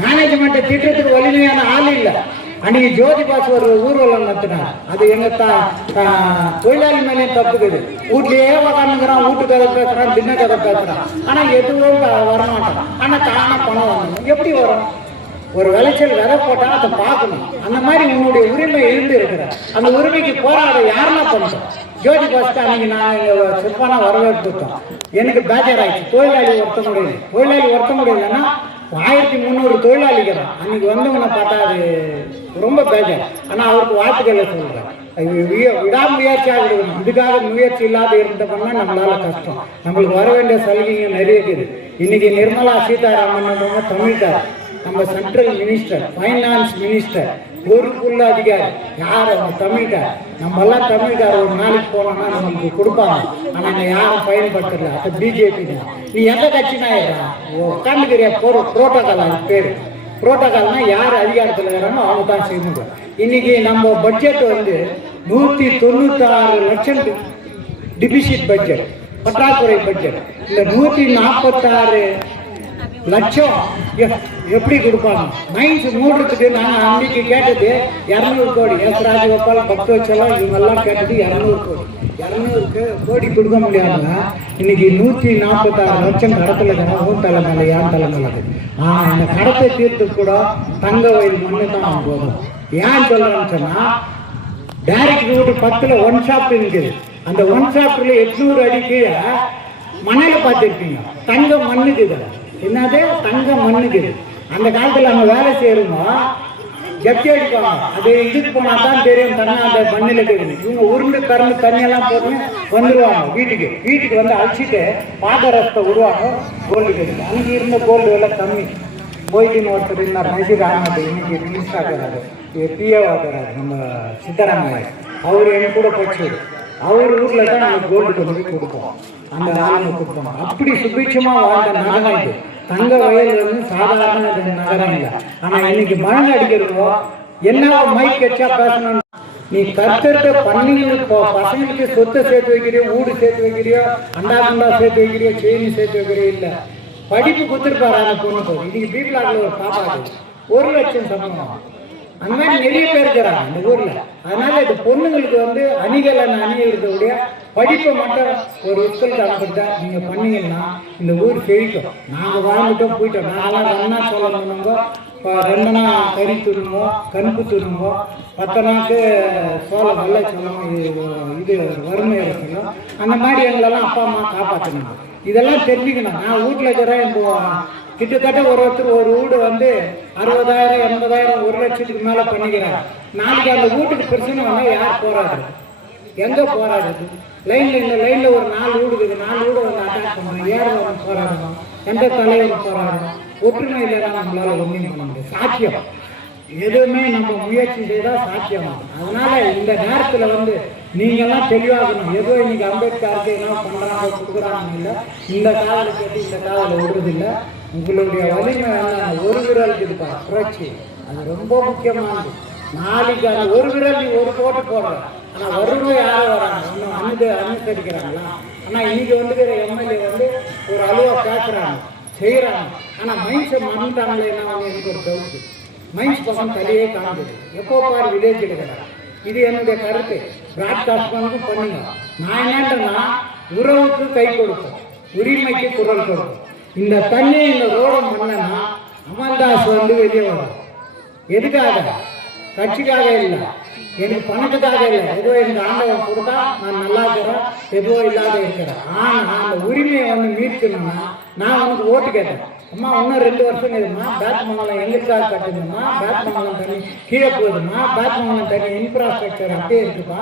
மேனேஜ்மெண்ட்டை திட்டத்துக்கு வலிமையான ஆள் இல்லை. அன்னைக்கு ஜோதி பாஸ் ஒரு ஊர்வலம் நடத்தினார். அது எங்க தொழிலாளி மேலே தப்புக்குது. வீட்லயே உக்காந்துக்கிறான், வீட்டு கதை பேசுறான், தின்ன கதை பேசுறான். ஆனா எதுவும் வரமாட்டான். ஆனா தானா பணம் வரணும். எப்படி வரும்? ஒரு விளைச்சல் விதை போட்டா அதை பார்க்கணும். அந்த மாதிரி உன்னுடைய உரிமை இருந்து இருக்கிற அந்த உரிமைக்கு போராட யாரெல்லாம் பண்ணுறோம்? ஜோதி பாஸ்க்கு அன்னைக்கு நாங்கள் சிறப்பான வரவேற்புத்தோம். எனக்கு பேஜராயிடுச்சு. தொழிலாளி ஒருத்த முடியலன்னா 1300 தொழிலாளிகள் அன்னைக்கு வந்தவங்களை பார்த்தா அது ரொம்ப பேஜர். ஆனால் அவருக்கு வாழ்த்துக்களை சொல்கிறேன். விடாமுயற்சியாக இருக்கணும். இதுக்காக முயற்சி இல்லாத இருந்தோம்னா நம்மளால கஷ்டம். நம்மளுக்கு வர வேண்டிய சலுகைகள் நிறைய இருக்குது. இன்னைக்கு நிர்மலா சீதாராமன் தமிழ்கார், நம்ம சென்ட்ரல் மினிஸ்டர், ஃபைனான்ஸ் மினிஸ்டர், பொறுப்புள்ள அதிகாரி யார்? அவங்க தமிழ்கார். நம்ம எல்லாம் தமிழ்கார் ஒரு நாளைக்கு போனோம்னா நமக்கு கொடுப்பாங்க. ஆனால் அங்கே யாரும் பயன்படுத்தல. அது பிஜேபி தான். நீ எந்த கட்சினா உட்காந்துக்கிறியா? புரோட்டோகால். அது பேர் புரோட்டோகால்னா யார் அதிகாரத்தில் இருக்கிறானோ அவங்க தான் செய்யணும். இன்னைக்கு நம்ம பட்ஜெட் வந்து 196 லட்சம் டிபிசிட் பட்ஜெட், பற்றாக்குறை பட்ஜெட். இந்த 146 லட்சம் எப்படி கொடுப்பாங்க? மைன்ஸ் மூடுறதுக்கு நாங்கள் அன்னைக்கு கேட்டது 200 கோடி. எஸ் ராஜகோபால், பக்தவச்சலம் இவங்கெல்லாம் கேட்டது 200 கோடி. 200 கோடி கொடுக்க முடியாதுங்க. இன்னைக்கு 146 லட்சம் கடத்தில் இருக்கிறோம். தலைமையில ஏன் தலைமையில இந்த கடத்தை தீர்த்து கூட தங்க வயது மண்ணு தான் போதும். ஏன் சொல்றேன்னு சொன்னா, டைரக்ட் ரூட் 10ல் 1 ஷாப்ட் இருக்குது. அந்த 1 ஷாப்ட்ல 800 அடி கீழே மணலை பார்த்துருப்பீங்க. தங்க மண்ணுக்கு இது என்னது? தங்க மண்ணுக்கு. அந்த காலத்தில் நம்ம வேலை செய்யறோமோ ஜப்தி அடிப்பாங்க. அது இதுக்கு போனா தான் தெரியும் தண்ணி அந்த மண்ணில் இருக்குது. இவங்க உருண்டு கறந்து தண்ணியெல்லாம் போட்டு வந்துடுவாங்க வீட்டுக்கு வந்து அழிச்சிட்டு பாதரசத்தை உருவாங்க. கோல்டு கிடைக்கும். அன்னைக்கு இருந்த கோல்டு விலை கம்மி. போயிட்டுன்னு ஒருத்தர் இருந்தார், மைசூர் ஆனது. இன்னைக்கு மினிஸ்டர் ஆகிறாரு, பிஏ ஆகிறாரு நம்ம சித்தராமையா. அவர் என் கூட போச்சு. அவர் ஊரில் தான் நாங்கள் கோல்டு கொண்டு போய் கொடுப்போம். அந்த ஆளுங்க கொடுப்போம். அப்படி சுபிட்சமாக வாழ்ந்த நகரம் இது. தங்க வயல் வந்து சாதாரண நகரம் இல்லை. ஆனால் இன்னைக்கு மழை அடிக்கிறதோ என்ன மைக் கட்சா பேசணும். நீ கருத்தெடுத்த பண்ணிங்களுக்கு பசங்களுக்கு சொத்தை சேர்த்து வைக்கிறியோ, வீடு சேர்த்து வைக்கிறியோ, அண்டா சேர்த்து வைக்கிறியோ, செயின் சேர்த்து வைக்கிறியோ இல்லை. படிப்பு கொடுத்துருப்பாரு அந்த பொண்ணுக்கு. இன்னைக்கு பீப்பிளாக்கில் ஒரு பாப்பா 1 லட்சம் சம்பளம். அந்த மாதிரி நிறைய பேர் இருக்கிறாங்க இந்த ஊர்ல. அதனால இந்த பொண்ணுங்களுக்கு வந்து அணிகிறதுடைய படிப்பை மட்டும் ஒரு ஸ்கூலுக்கு அனுப்பிட்டா நீங்க பண்ணீங்கன்னா இந்த ஊர் செழிக்கும். நாங்க வாழ்ந்துட்டோம் போயிட்டோம். நாங்களாம் ரெண்டா சோளம் பண்ணுவோம், 2 நாள் கறி துருவோம், கருப்பு துருவோம், 10 நாளுக்கு சோளம் வெள்ளை சோளம், இது வறுமை இருக்கணும். அந்த மாதிரி எங்களெல்லாம் அப்பா அம்மா காப்பாற்றணும். இதெல்லாம் தெரிஞ்சுக்கணும். நான் வீட்டில் இருக்கிறேன். கிட்டத்தட்ட ஒருத்தர் ஒரு வீடு வந்து 60,000, 80,000, 1 லட்சத்துக்கு மேலே பண்ணிக்கிறாங்க. நாளைக்கு அந்த வீட்டுக்கு பிரச்சனை வந்தால் யார் போராடுறது? எங்கே போராடுறது? இந்த லைனில் ஒரு 4 வீடு இருக்குது. 4 வீடு வந்து அட்டாக் பண்ணணும். யார் போராடணும்? எந்த தலைவர் போராடணும்? ஒற்றுமை இல்லைன்னா நம்மளால ஒன்றும் பண்ண முடியாது. சாத்தியம் எதுவுமே நம்ம முயற்சி செய்தால் சாத்தியம். அதனால இந்த நேரத்தில் வந்து நீங்கள்லாம் தெளிவாகணும். ஏதோ இன்னைக்கு அம்பேத்கருக்கு என்ன பண்ணுறாங்க கொடுக்குறாங்க இல்லை. இந்த காதலை கேட்டு இந்த காதலை விடுறதில்லை. உங்களுடைய வலிமை ஒரு விரலுக்கு இருப்பா புரட்சி. அது ரொம்ப முக்கியமானது. நாளைக்கு அந்த ஒரு விரல் நீ ஒரு போட்டு போடுற. ஆனால் வருவ யாரும் வராங்க இன்னும் அனுசரிக்கிறாங்களா? ஆனால் இன்னைக்கு வந்துக்கிற எம்எல்ஏ வந்து ஒரு அலுவா பேசுகிறாங்க, செய்கிறாங்க. ஆனால் மைண்ட்ஸை மறந்துட்டாங்களே என்ன எனக்கு ஒரு டவுட்டு. மைண்ட்ஸ் பக்கம் தலையே காணுது. எப்போ பாரு வில்லேஜ் எடுக்கிறாங்க. இது என்னுடைய கருத்து. பிராட்காஸ்ட் பண்ணுங்க. நான் என்னன்றேன்னா உறவுக்கு கை கொடுப்போம், உரிமைக்கு குரல் கொடுப்போம். இந்த தண்ணி இந்த ரோடம் பண்ணனா அமல்தாஸ் வந்து வெளியே வரும். எதுக்காக? கட்சிக்காக இல்லை, எனக்கு பணத்துக்காக இல்லை. ஏதோ எனக்கு ஆண்டவன் கொடுத்தா நான் நல்லா இருக்கிறேன், ஏதோ இல்லாத இருக்கிறேன். ஆனால் அந்த உரிமையை வந்து மீட்கணும்னா நான் உனக்கு ஓட்டு கேட்டேன். அம்மா இன்னும் 2 வருஷம் இருக்குமா, பேட்மங்கலம் எங்களுக்காக கட்டுங்கம்மா, பேட்மங்கலம் தண்ணி கீழே போகுதுமா, பேட்மங்கலம் தண்ணி இன்ஃப்ராஸ்ட்ரக்சர் அப்படியே இருக்குப்பா,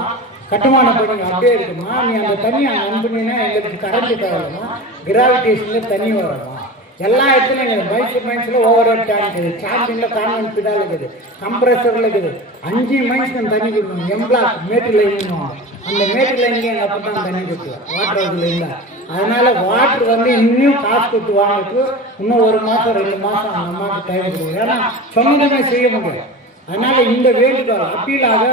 கட்டுமான பணிங்க அப்படியே இருக்குமா, நீ அந்த தண்ணி அங்கே அனுப்புனீங்கன்னா எங்களுக்கு கரண்ட் தேவையில்லைமா, கிராவிடேஷனில் தண்ணி வரமா, எல்லா இடத்துலையும் இருக்குது. மைன்ஸில் ஓவர் ஹெட் டேங்க் இருக்குது, சார்ஜிங்கில் கான்வென்ட் பிடால் இருக்குது, கம்ப்ரெசரில் இருக்குது. 5 மைன்ஸ் நம்ம தண்ணி கொடுக்கணும். எம்பிளாக் மேட்டு லைனும் அந்த மேட்டு லைனுக்கு எங்கள் அப்போ தான் தண்ணி கொடுத்துருவோம், வாட்டர் ஹவுஸில் இல்லை. அதனால் வாட்டர் வந்து இன்னும் காசு கொடுத்து வாங்கிட்டு இன்னும் 1 மாதம் 2 மாதம் அந்த அம்மாவுக்கு டைம் கொடுக்குது. ஏன்னா சொன்னதுமே செய்ய முடியாது. அதனால் இந்த வேண்டுகோள் அப்பீலாக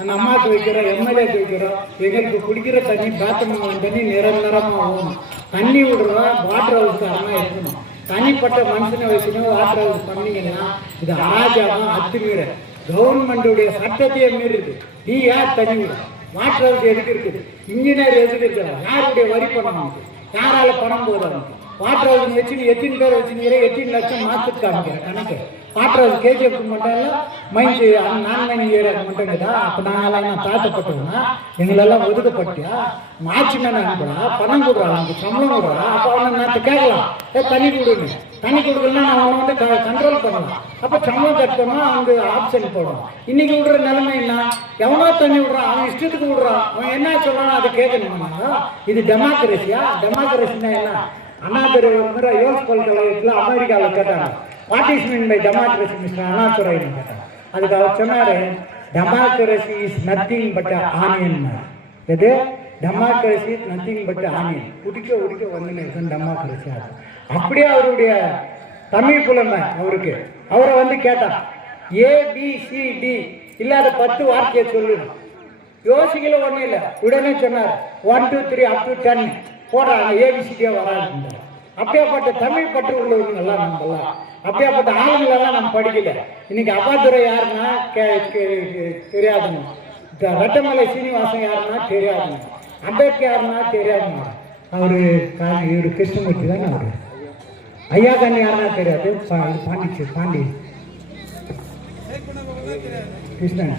அந்த அம்மாவுக்கு வைக்கிறோம், எம்எல்ஏக்கு வைக்கிறோம். எங்களுக்கு குடிக்கிற தண்ணி பாத்ரூம் தண்ணி நிரந்தரமாக ஆகணும். தண்ணி விடுறோம் வாட்டர் ஹவுஸ் ஆனால் இருக்கணும். தனிப்பட்ட மனுஷனை வச்சுன்னு வாட்டர் ஹவுஸ் பண்ணீங்கன்னா இது அராஜகம், அத்துமீற கவர்மெண்ட்டுடைய சட்டத்தையே மீறுது. நீ யார் தண்ணி விட வாட்டர் ஹவுஸ் எதுக்கு இருக்குது, இன்ஜினியர் எதுக்கு இருக்கிறாங்க, யாருடைய வரி பணம் வந்து யாரால பணம் போதாங்க. வாட்டர் ஹவுஸ் வச்சு நீ எத்தனை பேர் வச்சுருக்கிற, எத்தனை லட்சம் மாதத்துக்கு காமிக்கிற கணக்கு. வாட்டர் ஹவுஸ் கேஜிஎஃப்க்கு மட்டும் மைன்ஸ் நான் மைனிங் ஏரியாவுக்கு மட்டும் இருக்குதா? அப்போ நாங்களாம் தாழ்த்தப்பட்டோம்னா எங்களெல்லாம் ஒதுக்கப்பட்டியா? மாச்சுமேன் அனுப்படா, பணம் கொடுறான், நமக்கு சம்பளம் கொடுறா. அப்போ அவனை நான் கேட்கலாம், தண்ணி கொடுங்க, தண்ணி கொடுக்கலாம், நான் அவனை வந்து கண்ட்ரோல் பண்ணலாம். அப்போ சம்பளம் கட்டணும்னா அவங்க ஆப்ஷன் போடணும். இன்னைக்கு விடுற நிலைமை என்ன, எவனோ தண்ணி விடுறான், அவன் இஷ்டத்துக்கு விடுறான், அவன் என்ன சொல்றானோ அதை கேட்கணுமா? இது டெமோக்ரஸியா? டெமோக்ரஸினா என்ன? அண்ணாதுரை முறை யோஸ் பல்கலைக்கழகத்தில் அமெரிக்காவில் கேட்டாங்க, what is mean by democracy mister அண்ணாதுரைன்னு கேட்டாங்க. அதுக்கு அவர் சொன்னார், democracy is nothing but onion. எது democracy is nothing but onion. உடிக்க வந்து டெமோக்ரஸி. அப்படியே அவருடைய தமிழ் புலமை அவருக்கு. அவரை வந்து கேட்டான், ABCD இல்லாத 10 வார்த்தையை சொல்லணும். யோசிக்கல ஒன்றும் இல்லை, உடனே சொன்னார் 1 2 3 up to 10 போடுறாங்க, ABCD வராது. அப்படியாப்பட்ட தமிழ் பற்று உள்ளவங்கெல்லாம் நம்மலாம், அப்படியாப்பட்ட ஆளுங்களெல்லாம் நம்ம படிக்கல. இன்னைக்கு அப்பாத்துறை யாருன்னா தெரியாதுங்க, ரெட்டமலை சீனிவாசன் யாருன்னா தெரியாதுங்க, அம்பேத்கர் யாருன்னா தெரியாதுங்க. இவரு கிருஷ்ணமூர்த்தி தானே அவரு. ஐயா கண்ணி யாருன்னா தெரியாது, பாண்டி கிருஷ்ணன்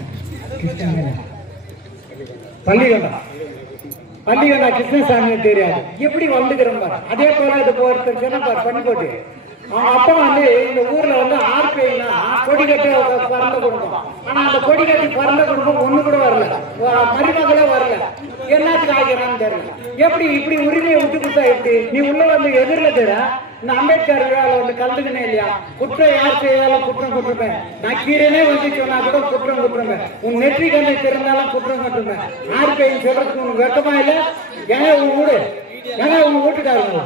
பள்ளிகண்டா கிருஷ்ணசாமியை தெரியாது. எப்படி வந்துக்கிறோம் பாரு. அதே போல இது ஒருத்தர் சொன்ன பண்ணி போட்டு அவங்க அப்பா வந்து இந்த ஊர்ல வந்து ஆர்பிஐனா கொடி கட்டி பறந்த குடும்பம். ஆனா அந்த கொடி கட்டி பறந்த குடும்பம் ஒண்ணு கூட வரல, மருமகளே வரல. என்னத்துக்கு ஆகிறான்னு தெரியல. எப்படி இப்படி உரிமையை விட்டு கொடுத்தா எப்படி? நீ உள்ள வந்து எதிரில் தெரிய இந்த அம்பேத்கர் விழாவில் வந்து கலந்துக்கினே இல்லையா? குற்றம் யார் செய்தாலும் குற்றம் குற்றுப்பேன். நான் கீழே வந்து சொன்னா கூட குற்றம் குற்றுப்பேன். உன் நெற்றி கண்ணை திறந்தாலும் குற்றம் குற்றுப்பேன். ஆர்பிஐன்னு சொல்றதுக்கு உனக்கு வெக்கமா இல்லை? ஏன்னா உன் வீடு, ஏன்னா உங்க வீட்டுக்காரங்க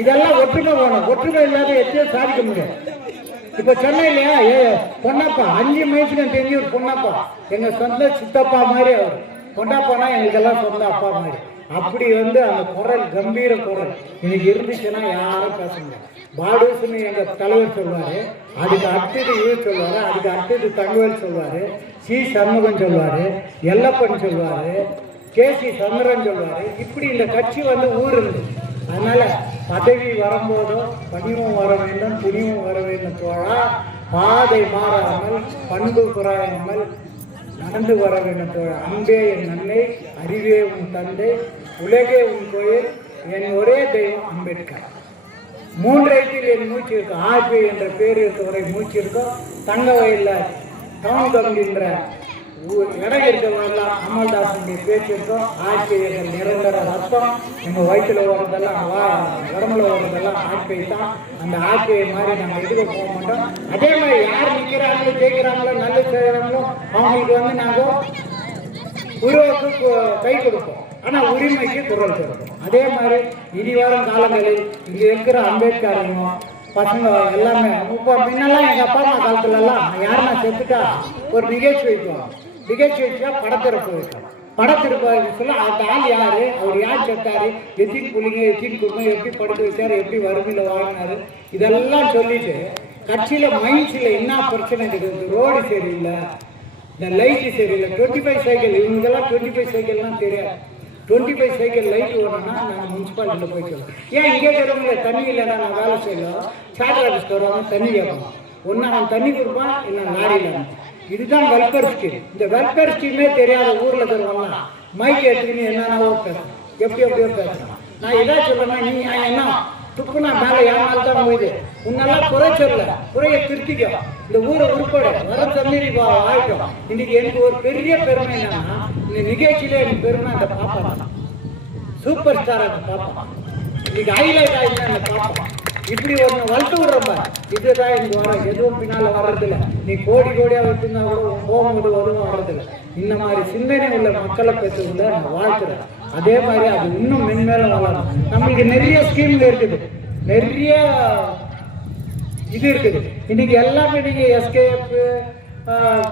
இதெல்லாம் ஒற்றுமை வேணும். ஒற்றுமை இல்லாத எத்தையும் சாதிக்க முடியாது. இப்ப சொன்ன இல்லையா, பொன்னப்பா 5 மைலுக்கு தெரிஞ்ச ஒரு பொன்னப்பா எங்க சொந்த சித்தப்பா மாதிரி. அவர் பொன்னப்பானா எங்களுக்கெல்லாம் சொந்த அப்பா மாதிரி. அப்படி வந்து அந்த குரல் கம்பீர குரல் இன்னைக்கு இருந்துச்சுன்னா யாரும் பேச முடியாது. பாடுசுன்னு எங்க தலைவர் சொல்லுவாரு, அதுக்கு அடுத்தது இவர் சொல்லுவாரு, அதுக்கு அடுத்தது தங்கவேல் சொல்லுவாரு, சி சண்முகம் சொல்லுவாரு, எல்லப்பன் சொல்லுவாரு, KC சந்திரன் சொல்லுவாரு. இப்படி இந்த கட்சி வந்து ஊர் இருந்தது. அதனால பதவி வரும்போதோ பணிவும் வர வேண்டும், துணிவும் வர வேண்டும் தோழா. பாதை மாறாமல் பண்பு குறையாமல் நடந்து வர வேண்டும் தோழா. அன்பே என் அன்னை, அறிவே உன் தந்தை, உலகே உன் கோயில், என் ஒரே தெய்வம் அம்பேத்கர். 3 ஐட்டில் என் மூச்சு இருக்கும். ஆர்பி என்ற பேர் இருக்க வரை மூச்சு இருக்கும். தங்க வயலில் டவுன் கமிட்டின்ற இடம் இருக்கிறவங்கெல்லாம் அமல்தாசனுடைய பேச்சு இருக்கும். ஆட்சியர்கள் நிரந்தர ரத்தம் எங்கள் வயிற்றுல ஓடுறதெல்லாம் உடம்புல ஓடுறதெல்லாம் ஆட்சியை தான். அந்த ஆட்சியை மாதிரி நாங்கள் எதுக்க போக மாட்டோம். அதே மாதிரி யார் நிற்கிறாங்களோ ஜெயிக்கிறாங்களோ நல்லது செய்கிறாங்களோ அவங்களுக்கு வந்து நாங்கள் உருவாக்கு கை கொடுப்போம். ஆனால் உரிமைக்கு குரல் கொடுப்போம். அதே மாதிரி இனி வரும் காலங்களில் இங்கே இருக்கிற அம்பேத்கரையும் பசங்க எல்லாமே இப்போ முன்னெல்லாம் எங்கள் அப்பா அம்மா காலத்துலலாம் யாருன்னா செத்துட்டா ஒரு நிகழ்ச்சி வைக்குவோம். நிகழ்ச்சி வச்சா படத்திறப்பு வைக்கும். படத்திருப்பாரு சொல்ல அந்த ஆள் யாரு, அவர் யார் செத்தாரு, எத்தின் புள்ளிங்க எத்தின் குடும்பம், எப்படி படுக்க வச்சாரு, எப்படி வறுமையில் வாழ்ந்தாரு, இதெல்லாம் சொல்லிட்டு கட்சியில மைண்ட்ஸில் என்ன பிரச்சனை இருக்குது, ரோடு சரியில்லை, இந்த லைட்டு சரியில்லை, 25 சைக்கிள் இவங்கெல்லாம் 25 சைக்கிள்லாம் தெரியாது. 25 சைக்கிள் லைட் ஓடணும்னா நாங்கள் முனிசிபாலிட்டியில் போய்க்கலாம். ஏன் இங்கே இருக்கிறவங்கள தண்ணி இல்லைன்னா நான் வேலை செய்யலாம், சார்ஜ் ஆஃபீஸ்க்கு வருவாங்க, தண்ணி கேட்பாங்க. ஒன்று அவன் தண்ணி கொடுப்பான், இல்லை லாரியில். இதுதான் வெல்ஃபேர் ஸ்கீம். இந்த வெல்ஃபேர் ஸ்கீமே தெரியாத ஊரில் இருக்கிறவங்க மைக் எடுத்துக்கின்னு என்னென்னவோ பேசணும், எப்படியோ பேசணும். நான் எதா சொல்றேன்னா, நீ என்ன துப்புனா மேலே ஏமால் தான் போகுது, உன்னெல்லாம் குறை சொல்ல, குறைய திருத்திக்க, இந்த ஊரை உருப்பட வர சொல்லி ஆயிட்டோம். இன்னைக்கு எனக்கு ஒரு பெரிய பெருமை என்னன்னா, இந்த நிகழ்ச்சியில எனக்கு பெருமை அந்த பாப்பா தான், சூப்பர் ஸ்டார் அந்த பாப்பா. இன்னைக்கு ஹைலைட் ஆயிடுச்சு அந்த பாப்பா. இப்படி ஒன்று வளர்த்து விடுறப்ப இதுதான் எனக்கு வர, எதுவும் பின்னால வர்றதில்லை. நீ கோடி கோடியா வச்சுருந்தா கூட போகும்போது எதுவும் வர்றதில்லை. இந்த மாதிரி சிந்தனை உள்ள மக்களை பெற்றுள்ள நான் வாழ்த்துறேன். அதே மாதிரி அது இன்னும் மென்மேலும் வளரும். நம்மளுக்கு நிறைய ஸ்கீம்ல இருக்குது, நிறைய இது இருக்குது. இன்னைக்கு எல்லாமே நீங்க எஸ்கேப்,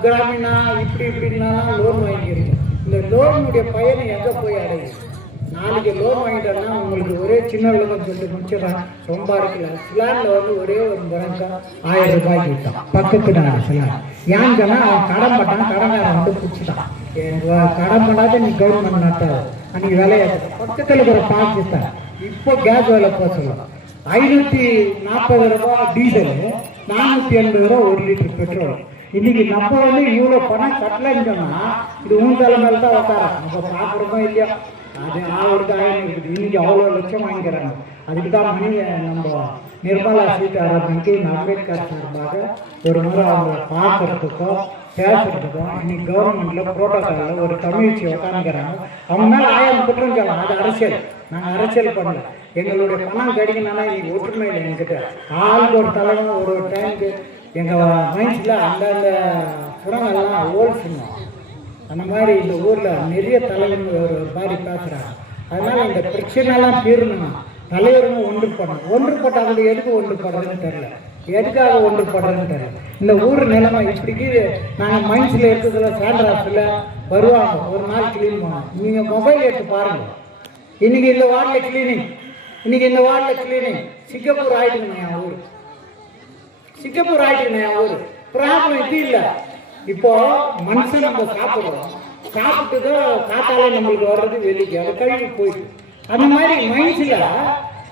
கிராமினா இப்படி இப்படின்னாலாம் லோன் வாங்கிக்கிறீங்க. இந்த லோனுடைய பயனை எங்கே போய் அடையுது? நாளைக்கு லோன் வாங்கிட்டோம்னா உங்களுக்கு ஒரே சின்ன விளக்கம் சொல்லிட்டு முடிச்சிடறேன், ரொம்ப இருக்குல்ல. சிலானில் வந்து ஒரே ஒரு முறைக்கா 1000 ரூபாய்க்கு விட்டான், பக்கத்து நான் சிலான். ஏன்னு சொன்னால் அவன் கடன் பட்டான், கடன்காரன் வந்து பிடிச்சிட்டான். கடன் பண்ணாத நீ கவர்மெண்ட் நட்டாது அன்னைக்கு விலையாட்டு பக்கத்தில் இருக்கிற பாகிஸ்தான். இப்போ கேஸ் வேலை போக சொல்லலாம். 540 ரூபா டீசலு, 480 ரூபா 1 லிட்டர் பெட்ரோல். இன்னைக்கு நம்ம வந்து இவ்வளோ பணம் கட்டலன்னு சொன்னா இது ஊந்தால மேலே தான் உட்காரம். நம்ம பார்க்குறோமோ இல்லையா, அது ஆவருக்கு ஆயிரம் இருக்குது. இன்னைக்கு அவ்வளோ லட்சம் வாங்கிக்கிறாங்க. அதுக்கு தான் நம்ம நிர்மலா சீதாராமனுக்கு அம்பேத்கர் சார்பாக ஒரு முறை அவங்கள பார்க்கறதுக்கோ பேசுறதுக்கோ இன்னைக்கு கவர்மெண்ட்ல புரோட்டோகாலில் ஒரு கம்யூனிட்டி உட்காந்துக்கிறாங்க. அவங்க மேலே 1000 குற்றம் சொல்லலாம். அது அரசியல், நாங்கள் அரசியல் பண்ணல. எங்களுடைய பணம் கிடைக்கணும்னா இன்னைக்கு ஒற்றுமை இல்லை என்கிட்ட. ஆளுக்கு ஒரு தலைவன் ஒரு டைமுக்கு எங்கள் மைண்ட்ஸில் அந்தந்த புறங்கள்லாம் ஓல்ஸுங்க. அந்த மாதிரி இந்த ஊரில் நிறைய தலைவர்கள் ஒரு மாதிரி பேசுகிறாங்க. அதனால் இந்த பிரச்சனைலாம் தீரணும்னா தலைவருங்க ஒன்றுபடணும். ஒன்றுபட்டாங்க எதுக்கு ஒன்றுபடுறதுன்னு தெரியல, எதுக்காக ஒன்றுபடுறதுன்னு தெரியல. இந்த ஊர் நிலைமை இப்படிக்கு நாங்கள் மைண்ட்ஸில் இருக்கிறதுல சாண்ட்ராஸில் வருவாங்க, ஒரு நாள் கிளீன் பண்ணுவோம். நீங்கள் மொபைல் எடுத்து பாருங்கள். இன்றைக்கி இந்த வார்டில் கிளீனிங், இன்றைக்கி இந்த வார்டில் கிளீனிங். சிங்கப்பூர் ஆகிட்டுங்கண்ணா என் ஊர், சிங்கப்பூர் ஆகிட்டுங்கண்ணா என் ஊர். ப்ராப்ளம் இது இல்லை. இப்போ மனுஷன் நம்ம சாப்பிடுறோம், சாப்பிட்டு காத்தாலே நம்மளுக்கு வர்றது வெளிக்கு, அது கழுவி போயிடுது. அந்த மாதிரி மைண்ட்ஸில்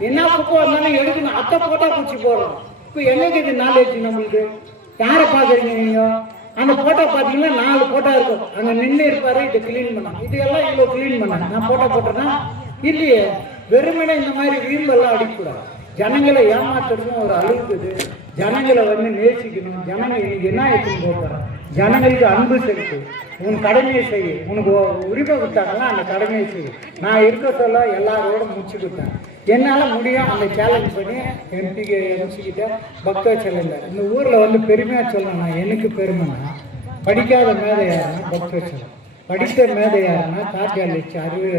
என்ன குப்பை வந்தாலும் எடுக்கணும். அத்தை போட்டா பூச்சி போடுறோம். இப்போ எங்களுக்கு இது நாலேஜ் நம்மளுக்கு. யாரை பார்க்குறீங்க நீங்கள்? அந்த போட்டோ பார்த்தீங்கன்னா 4 போட்டோ இருக்கும். அங்கே நின்று இருப்பாரு, இதை கிளீன் பண்ணாங்க. இது எல்லாம் இவ்வளோ கிளீன் பண்ணாங்க. நான் போட்டோ போட்டேன்னா இல்லையே. வெறுமனே இந்த மாதிரி வீம்பெல்லாம் அடிக்கக்கூடாது. ஜனங்களை ஏமாத்துறதும் ஒரு அழுகுது. ஜனங்களை வந்து நேசிக்கணும். ஜனங்கள் இன்னைக்கு என்ன எடுத்துன்னு போகிறாங்க? ஜனங்களுக்கு அன்பு செலுத்து, உன் கடமையை செய்ய. உனக்கு உரிமை கொடுத்தாங்கன்னா அந்த கடமையை செய்ய. நான் இருக்க சொல்ல எல்லாரோட முடிச்சு கொடுத்தேன். என்னால் முடியும் அந்த சேலஞ்ச் பண்ணி எம்சிக்கிட்ட பக்த செல்லல. இந்த ஊரில் வந்து பெருமையாக சொல்லணும்னா எனக்கு பெருமைன்னா படிக்காத மேதை யாருன்னா பக்த செல்லம், படித்த மேதை யாருன்னா காட்டியாலிச்சு அறிவு.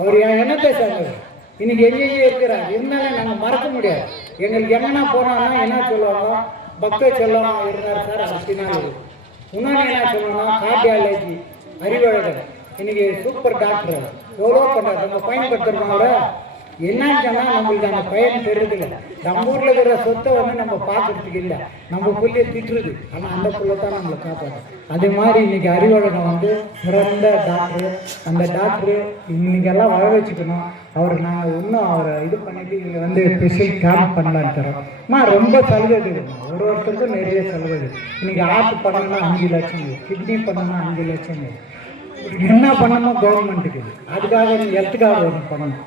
அவர் என்னத்தை சேர்ந்தவர் இன்னைக்கு எங்கேயே இருக்கிறார். இருந்தாலும் நாங்கள் மறக்க முடியாது. எங்களுக்கு எங்கன்னா போனோம்னா என்ன சொல்லுவாங்க, பக்த செல்லம் இருந்தார் சார் அப்படின்னா. இன்னொன்று என்ன சொல்லணும்னா கார்டியாலஜி அறிவழகர் இன்னைக்கு சூப்பர் டாக்டர் எவ்வளோ பண்ணுறாரு. நம்ம பயன்படுத்துறவங்கள என்னன்னு சொன்னால் நம்மளுக்கு அந்த பயன் தெரியுதில்லை. நம்ம ஊரில் இருக்கிற சொத்தை வந்து நம்ம பார்க்கறதுக்கு இல்லை, நம்ம புள்ளியை திட்டுருது. ஆனால் அந்த புள்ள தான் நம்மளை காப்பாற்றும். அதே மாதிரி இன்னைக்கு அறிவழகம் வந்து சிறந்த டாக்டரு. அந்த டாக்டரு இன்னைக்கெல்லாம் வர வச்சுக்கணும். அவர் நாங்கள் இன்னும் அவரை இது பண்ணிட்டு இங்கே வந்து ஸ்பெஷல் கேம்ப் பண்ணலான்னு தரோம். ரொம்ப சலுகை இருக்கணும். ஒருத்தருக்கும் நிறைய சலுகை. இன்னைக்கு ஆர்ட் பண்ணணும்னா 5 லட்சம், கிட்னி பண்ணணும்னா 5 லட்சம். என்ன பண்ணணும் கவர்மெண்ட்டுக்கு, அதுக்காக எத்துக்காக ஒன்று பண்ணணும்.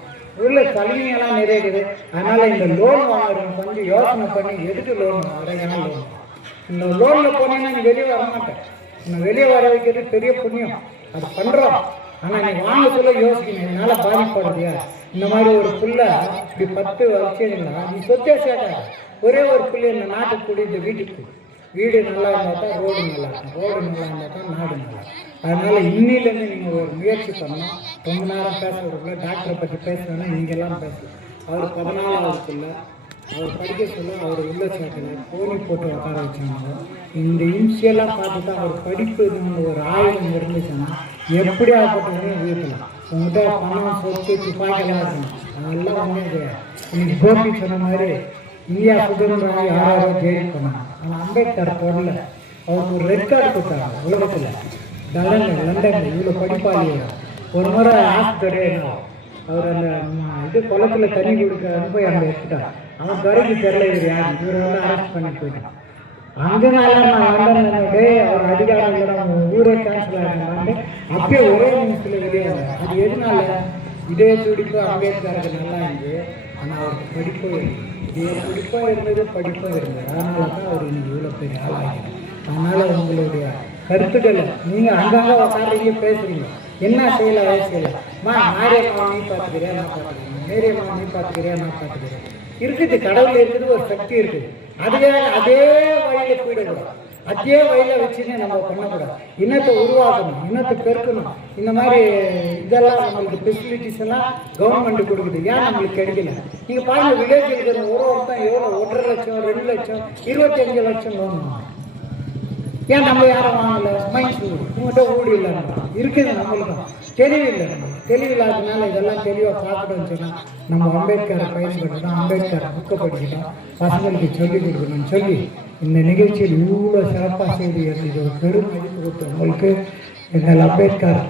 உள்ள சலுகைகள்லாம் நிறைய இருக்குது. அதனால் இந்த லோன் வாங்குறவங்க கொஞ்சம் யோசனை பண்ணி எதுக்கு லோன் வாங்குறேன். லோன் இந்த லோனில் போனீங்கன்னா நீ வெளியே வர மாட்டேன். இன்னும் வெளியே வர வைக்கிறது பெரிய புண்ணியம், அது பண்ணுறோம். ஆனால் நீ வாங்க சொல்ல யோசிக்கணும், என்னால் பாதிப்படுறியா. இந்த மாதிரி ஒரு புள்ள இப்படி 10 வச்சீங்கன்னா நீ சொத்தே சேர்க்காத. ஒரே ஒரு புள்ளி இந்த நாட்டுக்கு கூடி இந்த வீட்டுக்கு வீடு நல்லா இருந்தால் தான் ரோடு நல்லா இருக்கும், ரோடு நல்லா இருந்தால் தான் நாடு நல்லா. அதனால் இன்னிலேருந்து நீங்கள் ஒரு முயற்சி பண்ணணும். ரொம்ப நேரம் பேசுறதுக்குள்ள டாக்டரை பற்றி பேசுகிறேன்னா நீங்கள்லாம் பேசலாம். அவர் 14ஆவதுக்குள்ள அவர் படிக்க சொல்ல அவர் உள்ள சேர்க்கல, கோணி போட்டு உட்கார வச்சாங்க. இந்த இன்சியெல்லாம் பார்த்து தான் அவர் படிப்பு ஒரு ஆயுதம் இருந்துச்சுன்னா எப்படியாப்பட்டவரையும் வீட்டலாம். உங்கள்கிட்ட பணம் சொத்து துப்பாக்கியெல்லாம் இருக்கணும், அதெல்லாம் வந்து இன்னைக்கு கோபி சொன்ன மாதிரி இந்தியா சுதந்திரம் யாரோ ஜெயில் பண்ணாங்க. ஆனால் அம்பேத்கர் போடல. அவருக்கு ஒரு ரெட் கார்டு கொடுத்தாங்க உலகத்தில். லண்டனில் இவ்வளோ படிப்பாளியோட ஒரு முறை ஆஸ்பத்திரியே அவர் அந்த இது குளத்தில் தண்ணி கொடுக்க போய் அங்கே எடுத்துட்டார். அவன் துறைக்கு தெரியல இவர் யார், இவரை வந்து அரெஸ்ட் பண்ணி போயிட்டான். அங்கே நான் லண்டன்டே அவர் அதிகாரிகளோட அவங்க ஊரே கேன்சல் ஆகினாங்க. அப்பயே ஒரே நிமிஷத்தில் வெளியே வந்தார். அது எதுனால இதே துடிப்பு அம்பேத்கருக்கு நல்லா இருந்து. ஆனால் அவருக்கு படிப்பு இதே படிப்பாக இருந்தது படிப்பாக இருந்தது. அதனால தான் அவர் இன்னைக்கு இவ்வளோ பெரிய ஆளாகிறார். அதனால் உங்களுடைய கருத்துக்களை நீங்கள் அங்கங்கே உட்காந்து பேசுகிறீங்க, என்ன செய்யலாம் செய்யலாம். மாரியம்மா நீ பார்த்துக்கிறியா நான் பார்த்துக்கிறேன், மேரியம்மா நீ பார்த்துக்கிறியா நான் பார்த்துக்கிறேன். இருக்குது, கடவுள் இருக்குது, ஒரு சக்தி இருக்குது. அதுக்காக அதே வழியில் போயிடக்கூடாது, அதே வழியில் வச்சுன்னு நம்ம பண்ணக்கூடாது. இனத்தை உருவாக்கணும், இனத்தை பெருக்கணும். இந்த மாதிரி இதெல்லாம் நம்மளுக்கு ஃபெசிலிட்டிஸ் எல்லாம் கவர்மெண்ட் கொடுக்குது, ஏன் நம்மளுக்கு கிடைக்கல? நீங்கள் பாருங்கள், வில்லேஜில் இருக்கிற ஒரு ஒருத்தன் எவ்வளோ 1.5 லட்சம் 2 லட்சம் 25 லட்சம் லோன் ஏன் நம்ம யாரும் வாங்கலை? மைண்ட் உங்கள்கிட்ட ஊடி இல்லை இருக்குது, நம்மளுக்கும் தெளிவில்லை. தெளிவில்லாததுனால இதெல்லாம் தெளிவாக பார்க்கணும்னு சொன்னால் நம்ம அம்பேத்கரை பயன்படுத்தணும், அம்பேத்கர் புக்கை படிக்கணும், பசங்களுக்கு சொல்லிக் கொடுக்கணும்னு சொல்லி இந்த நிகழ்ச்சியில் இவ்வளோ சிறப்பாக செய்து இது ஒரு பெரும் மதிப்பு கொடுத்து உங்களுக்கு எங்கள் அம்பேத்கர்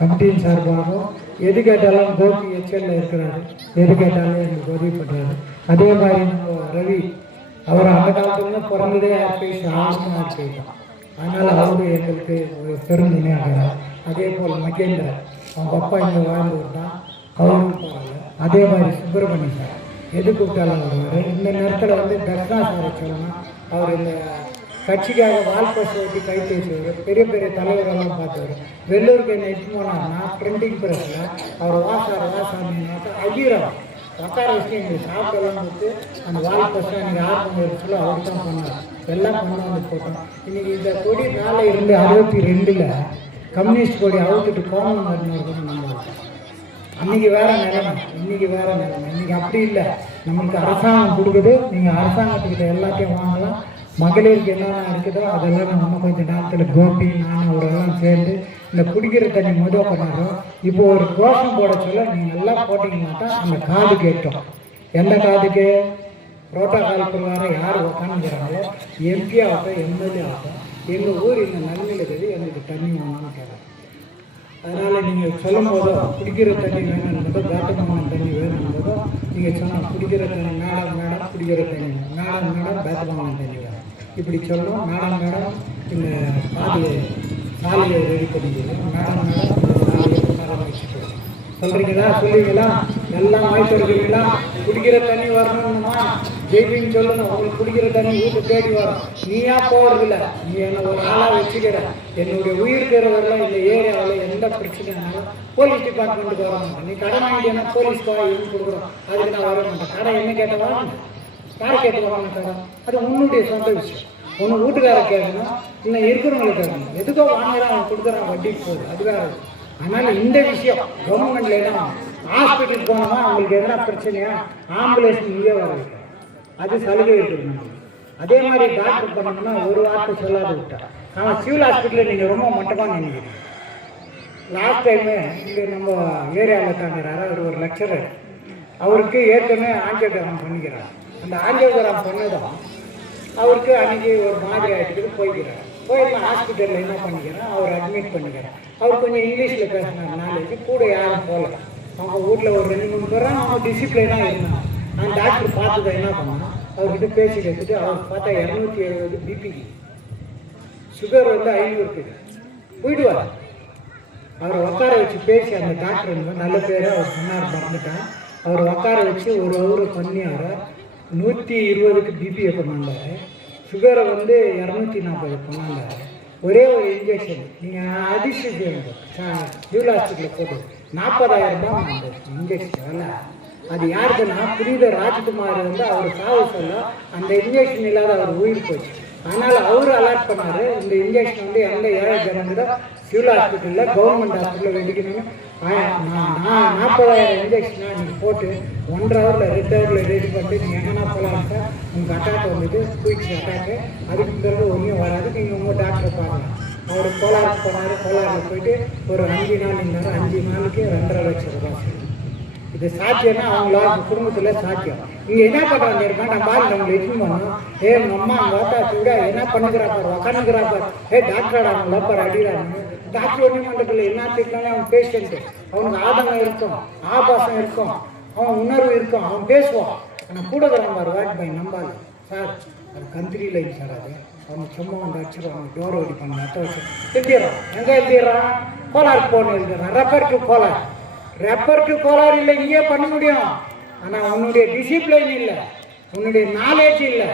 கமிட்டியின் சார்பாகவும் எது கேட்டாலும் கோபி எச்எல்ல இருக்கிறாரு, எது கேட்டாலும் எங்களுக்கு உதவி பண்ணுறாரு. அதே மாதிரி நம்ம ரவி அவர் அந்த காலத்துல பிறந்ததே ஆர்பேஸ் போயிட்டோம். அதனால் அவரு எங்களுக்கு ஒரு பெருந்துணையாகிறார். அதே போல் மகேந்திரன் அவங்க அப்பா இங்கே வாழ்ந்து விட்டான், அவரும் போகல. அதே மாதிரி சுப்பிரமணியம் சார் எது கூப்பிட்டாலும் வருவார். இந்த நேரத்தில் தர்ஷனா சாரை சொல்லணும், அவர் இந்த கட்சிக்காக வால்போஸ்ட் ஓட்டி கை பேசுவார், பெரிய பெரிய தலைவரெல்லாம் பார்த்துவார். வெள்ளூருக்கு என்ன இட்டு போனார்னா பிரிண்டிங் ப்ரெஸ்ஸில் அவர் வாசாமின்னாக்கா ஐயரம் உட்கார வச்சு எங்களுக்கு சாப்பிட்டெல்லாம் கொடுத்து அந்த வால்போஸ்ட்டை எனக்கு ஆர்வம் எடுத்துல அவர் தான் பண்ணார். எல்லாம் கொண்டாந்து போட்டோம். இன்றைக்கி இந்த கொடி மேலே இருந்து 62 கம்யூனிஸ்ட் கொடி அவுத்துட்டு கோமம் வரணும் நம்ம. அன்றைக்கி வேறு நிலைமை, இன்றைக்கி வேறு நிலைமை. இன்றைக்கி அப்படி இல்லை, நம்மளுக்கு அரசாங்கம் கொடுக்குது, நீங்கள் அரசாங்கத்துக்கிட்ட எல்லாத்தையும் வாங்கலாம். மகளிருக்கு என்னென்ன இருக்குதோ அதெல்லாம் நம்ம கொஞ்சம் நேரத்தில் கோபி நான் அவரெல்லாம் சேர்ந்து இந்த குடிக்கிற தண்ணி முதல் பண்ணாரோ. இப்போ ஒரு கோஷம் போட சொல்ல நீங்கள் நல்லா போட்டிங்கன்னா தான் அந்த காது கேட்டோம். எந்த காதுக்கு? புரோட்டோகால் பிரகாரம் யார் உட்காந்துக்கிறாங்களோ எம்பி ஆகட்டும் எம்எல்ஏ ஆகட்டும் எங்கள் ஊர் இந்த நன்மையில் இருக்குது, எங்களுக்கு தண்ணி வேணும்னு கேட்குறோம். அதனால் நீங்கள் சொல்லும் போதோ குடிக்கிற தண்ணி வேணும்போதோ பேத்தமான தண்ணி வேணும்போதோ நீங்கள் சொன்னால் குடிக்கிற தண்ணி மேடம் குடிக்கிற தண்ணி மேடம் பேத்தமான தண்ணி வேணும் இப்படி சொல்லணும். மேடம் இந்த சாலையை ரெடி பண்ணிக்கிறோம், மேடம் சாலையை வச்சுட்டு சொல்கிறீங்களா? சொல்லுவீங்களா? எல்லாம் வாய்ப்பு இருக்கிறீங்களா? குடிக்கிற தண்ணி வரணும்னா ஜெய்பின்னு சொல்லணும். உங்களுக்கு குடிக்கிற தண்ணி வீட்டு தேடி வரும். நீயா போகிறதில்ல, நீ என்னை ஒரு ஆளாக வச்சுக்கிற. என்னுடைய உயிர்க்கிறவரெல்லாம் இந்த ஏரியாவில் எந்த பிரச்சனைனாலும் போலீஸ் டிபார்ட்மெண்ட்டுக்கு வர மாட்டேன். நீ கடை வாங்கிட்டேன்னா போலீஸ்க்கு இருந்து கொடுக்குறோம், அதுக்கு நான் வர மாட்டேன். கடை என்ன கேட்டவா யார் கேட்டுவாங்க? கடை அது உன்னுடைய சொந்த விஷயம். ஒன்று வீட்டுக்கார கேட்கணும், இல்லை இருக்கிறவங்களுக்கு கேட்கணும். எதுக்கோ வாங்குறான் அவன் கொடுக்குறான், வட்டிக்கு போகுது, அது வேறு. அதனால் இந்த விஷயம் கவர்மெண்ட்ல எல்லாம் ஹாஸ்பிட்டலுக்கு போனோம்னா அவங்களுக்கு எதனா பிரச்சனையா ஆம்புலன்ஸ் இங்கே வர வைக்கும், அது சலுகை இருக்குது. அதே மாதிரி டாக்டர் பண்ணணும்னா ஒரு வார்த்தை சொல்லாத விட்டா அவன் சிவில் ஹாஸ்பிட்டலில் நீங்கள் ரொம்ப மட்டமாக நினைக்கிறீங்க. லாஸ்ட் டைமு இங்கே நம்ம ஏரியாவில் தாங்கிறாரு அவர் ஒரு லெக்சரர், அவருக்கு ஏற்கனவே ஆஞ்சியோகிராம் பண்ணிக்கிறார். அந்த ஆஞ்சியோகிராம் பண்ணதும் அவருக்கு அன்றைக்கி ஒரு மாதிரி ஆகிட்டு போய்க்கிறார். போயிருந்தா ஹாஸ்பிட்டலில் என்ன பண்ணிக்கிறேன், அவர் அட்மிட் பண்ணிக்கிறேன். அவர் கொஞ்சம் இங்கிலீஷில் பேசினார், நாலேஜ் கூட யாரும் போகல. அவங்க வீட்டில் ஒரு 2-3 பேர் அவங்க டிசிப்ளினாக இருந்தாங்க. அந்த டாக்டர் பார்த்துதான் என்ன பண்ணால் அவர்கிட்ட பேசி கேட்டுட்டு அவர் பார்த்தா 270 பிபிக்கு, சுகர் 500 இருக்குது, போயிடுவார். அவரை உட்கார வச்சு பேசி அந்த டாக்டர் நல்ல பேர் அவர் சொன்னார், மறந்துட்டான். அவர் உட்கார வச்சு ஒரு ஹவர் பண்ணி அவரை 120க்கு பிபியை கொண்டாந்தார். சுகரை 240 கொண்டாந்தார். ஒரே ஒரு இன்ஜெக்ஷன் நீங்கள் அதிசயம் சிவில் ஹாஸ்பிட்டலில் போட்டு 40,000 ரூபாய் அந்த இன்ஜெக்ஷன் வேலை. அது யாருக்குன்னா புனித ராஜ்குமார் அவர் சாவு சொல்ல அந்த இன்ஜெக்ஷன் இல்லாத அவர் உயிர் போச்சு. அதனால் அவர் அலாட் பண்ணார், இந்த இன்ஜெக்ஷன் எந்த ஏழை ஜனங்களோ சிவில் ஹாஸ்பிட்டலில் கவர்மெண்ட் ஹாஸ்பிட்டலில் வெடிக்கணும்னு 40,000 இன்ஜெக்ஷனாக நீங்கள் போட்டு 1 ஹவரில் 2 ஹவரில் ரெடி பண்ணிட்டு நீங்கள் எங்கன்னா போகலான்னு சார். உங்கள் அட்டாக் வந்துட்டு குயிக்ஸ் அட்டாக்கு, அதுக்கு பிறகு ஒன்றும் வராது, நீங்கள் உங்கள் டாக்டரை பார்க்கலாம். அவர் கோலாருக்கு போனார், கோலாரில் போயிட்டு ஒரு 5 நாள் இருந்தார். 5 நாளுக்கு 2.5 லட்சம் ரூபாய். இது சாத்தியம்னா அவங்களோட குடும்பத்தில் சாத்தியம். இங்கே என்ன பண்ணுறாங்க இருக்கான், நம்ம பால் நம்மளை எதுவும் பண்ணணும். நம்ம அம்மா அவங்க வாத்தாச்சு விட என்ன பண்ணுகிறாப்பார், உக்காந்துக்கிறாப்பார். டாக்டரோட அவங்க லப்பர் அடிக்கிறாங்க. டாக்டர் ஒன்றும் பண்ணுறதில்லை, என்ன திட்டாலும் அவன் பேஷண்ட்டு, அவனுக்கு ஆதங்கம் இருக்கும், ஆபாசம் இருக்கும், அவன் உணர்வு இருக்கும், அவன் பேசுவான். ஆனால் கூட இருக்கிறான் வாட் பை நம்பாது சார், அது கந்திரி லைன் சார். அது அவங்க சும்மா வந்து அடிச்சிடுவாங்க, டோர் ஓடி பண்ண அத்தை வச்சு எழுதிடுறான். எங்கே எழுதிடுறான்? கோலாருக்கு போன எழுதுறான். ரெப்பர் டு கோலார் இல்லை, இங்கே பண்ண முடியும். ஆனால் உன்னுடைய டிசிப்ளைன் இல்லை. உன்னுடைய நாலேஜ் இல்லை,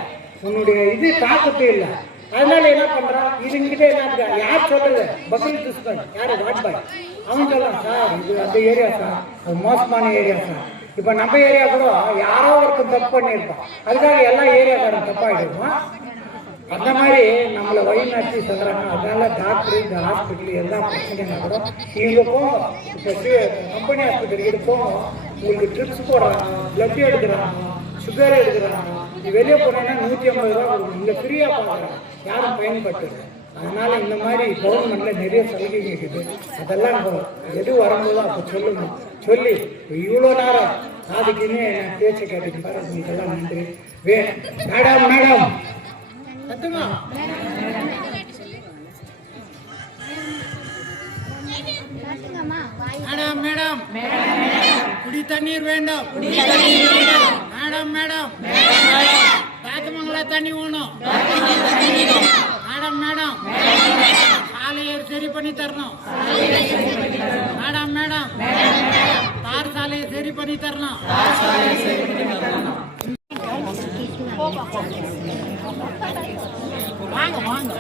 உன்னுடைய இது தாக்கத்து இல்லை. அதனால என்ன பண்றான், இதுங்கிட்ட என்ன யார் சொல்றது, பக்ரீத் துஷ்மன் யாரு வாட்பாய் அவன் சொல்லலாம், சார் இது அந்த ஏரியா சார், அது மோசமான ஏரியா சார். இப்போ நம்ம ஏரியா கூட யாரோ ஒருத்தர் தப்பு பண்ணியிருப்பான், அதுக்காக எல்லா ஏரியாக்காரன் தப்பாகிடுவான். அந்த மாதிரி நம்மளை வழிநடத்தி சொல்கிறாங்க. அதனால டாக்டர், இந்த ஹாஸ்பிட்டல் எல்லா பிரச்சனைனா கூட இங்கே போங்க. இப்போ கம்பெனி ஹாஸ்பிட்டல் போங்க, உங்களுக்கு ட்ரிப்ஸ் போடுறாங்க, பிளட் எடுக்கிறாங்க, சுகர் எடுக்கிறாங்க. வெளியே போனோன்னா 150 ரூபா கொடுக்கணும், இங்கே ஃப்ரீயாக பார்க்குறாங்க, யாரும் பயன்படுத்துது. அதனால இந்த மாதிரி கவர்மெண்ட்டில் நிறைய சலுகைகள் இருக்குது. அதெல்லாம் நம்ம எது வரும்போதோ அப்போ சொல்லணும். சொல்லி இவ்வளோ நேரம் அதுக்குன்னு நான் பேச்சை கேட்டுக்கு பாரு, உங்களுக்கெல்லாம் நன்றி. மேடம் மேடம் கத்துமா மேடம் மேடம் குடி தண்ணீர் வேண்டும். மேடம் மேடம் காத்துமங்கலா தண்ணி வேணும். மேடம் மேடம் சாலையை சரி பண்ணி தரணும். மேடம் மேடம் தார் சாலையை சரி பண்ணி தரணும். வாங்க வாங்க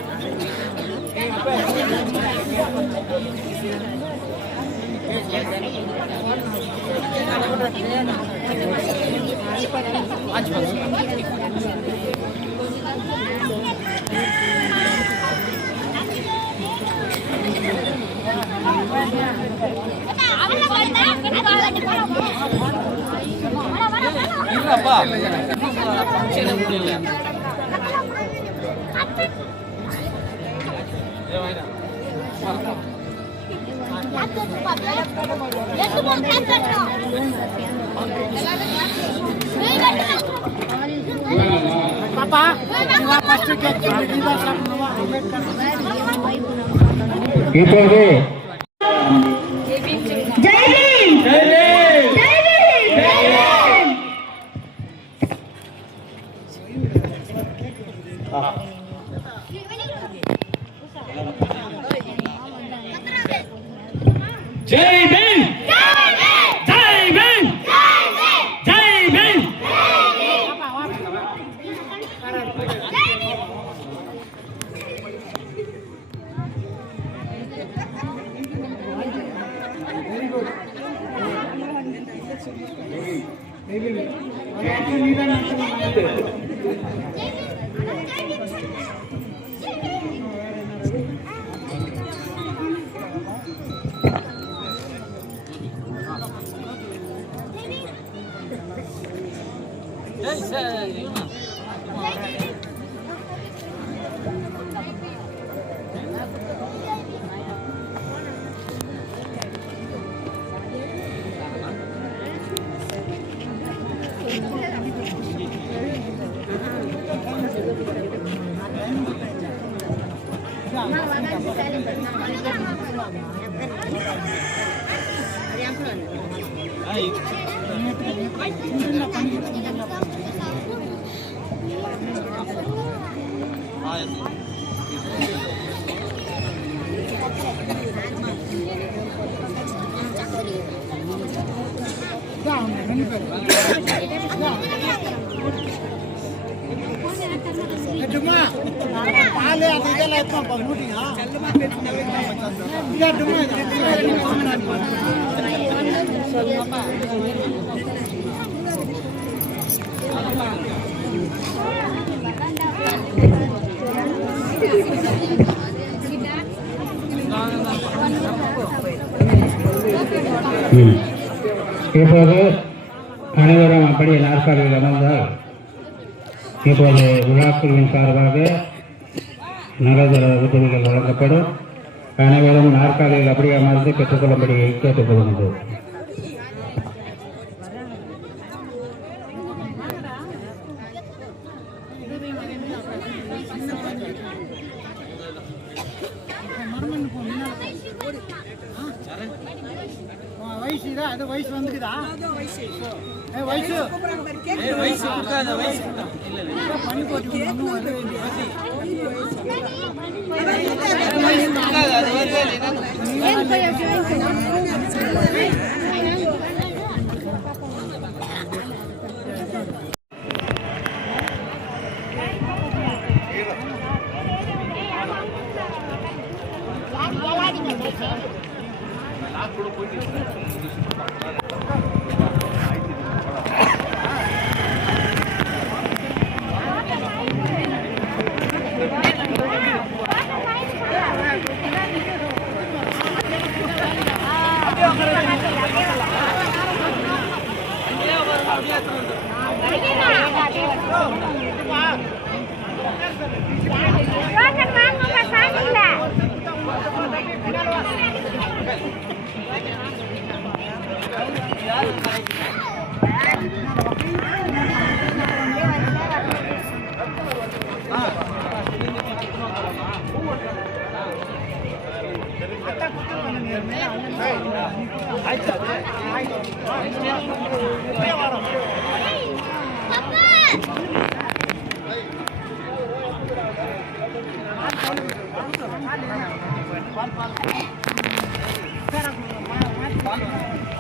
இப்போது ஜெய் பீம், ஜெய் பீம், ஜெய் பீம். இப்போது அனைவரும் அப்படி நாற்காலியில் அமர்ந்தால் இப்போது விழாக்குழுவின் சார்பாக நலதர உதவிகள் வழங்கப்படும். அனைவரும் நாற்காலியில் அப்படி அமர்ந்து பெற்றுக்கொள்ளும்படி கேட்டுக்கொள்கின்றோம். அது வயசு வந்துக்குதா? வயசு கொடுக்காத வயசு பண்ணி போட்டு Papa.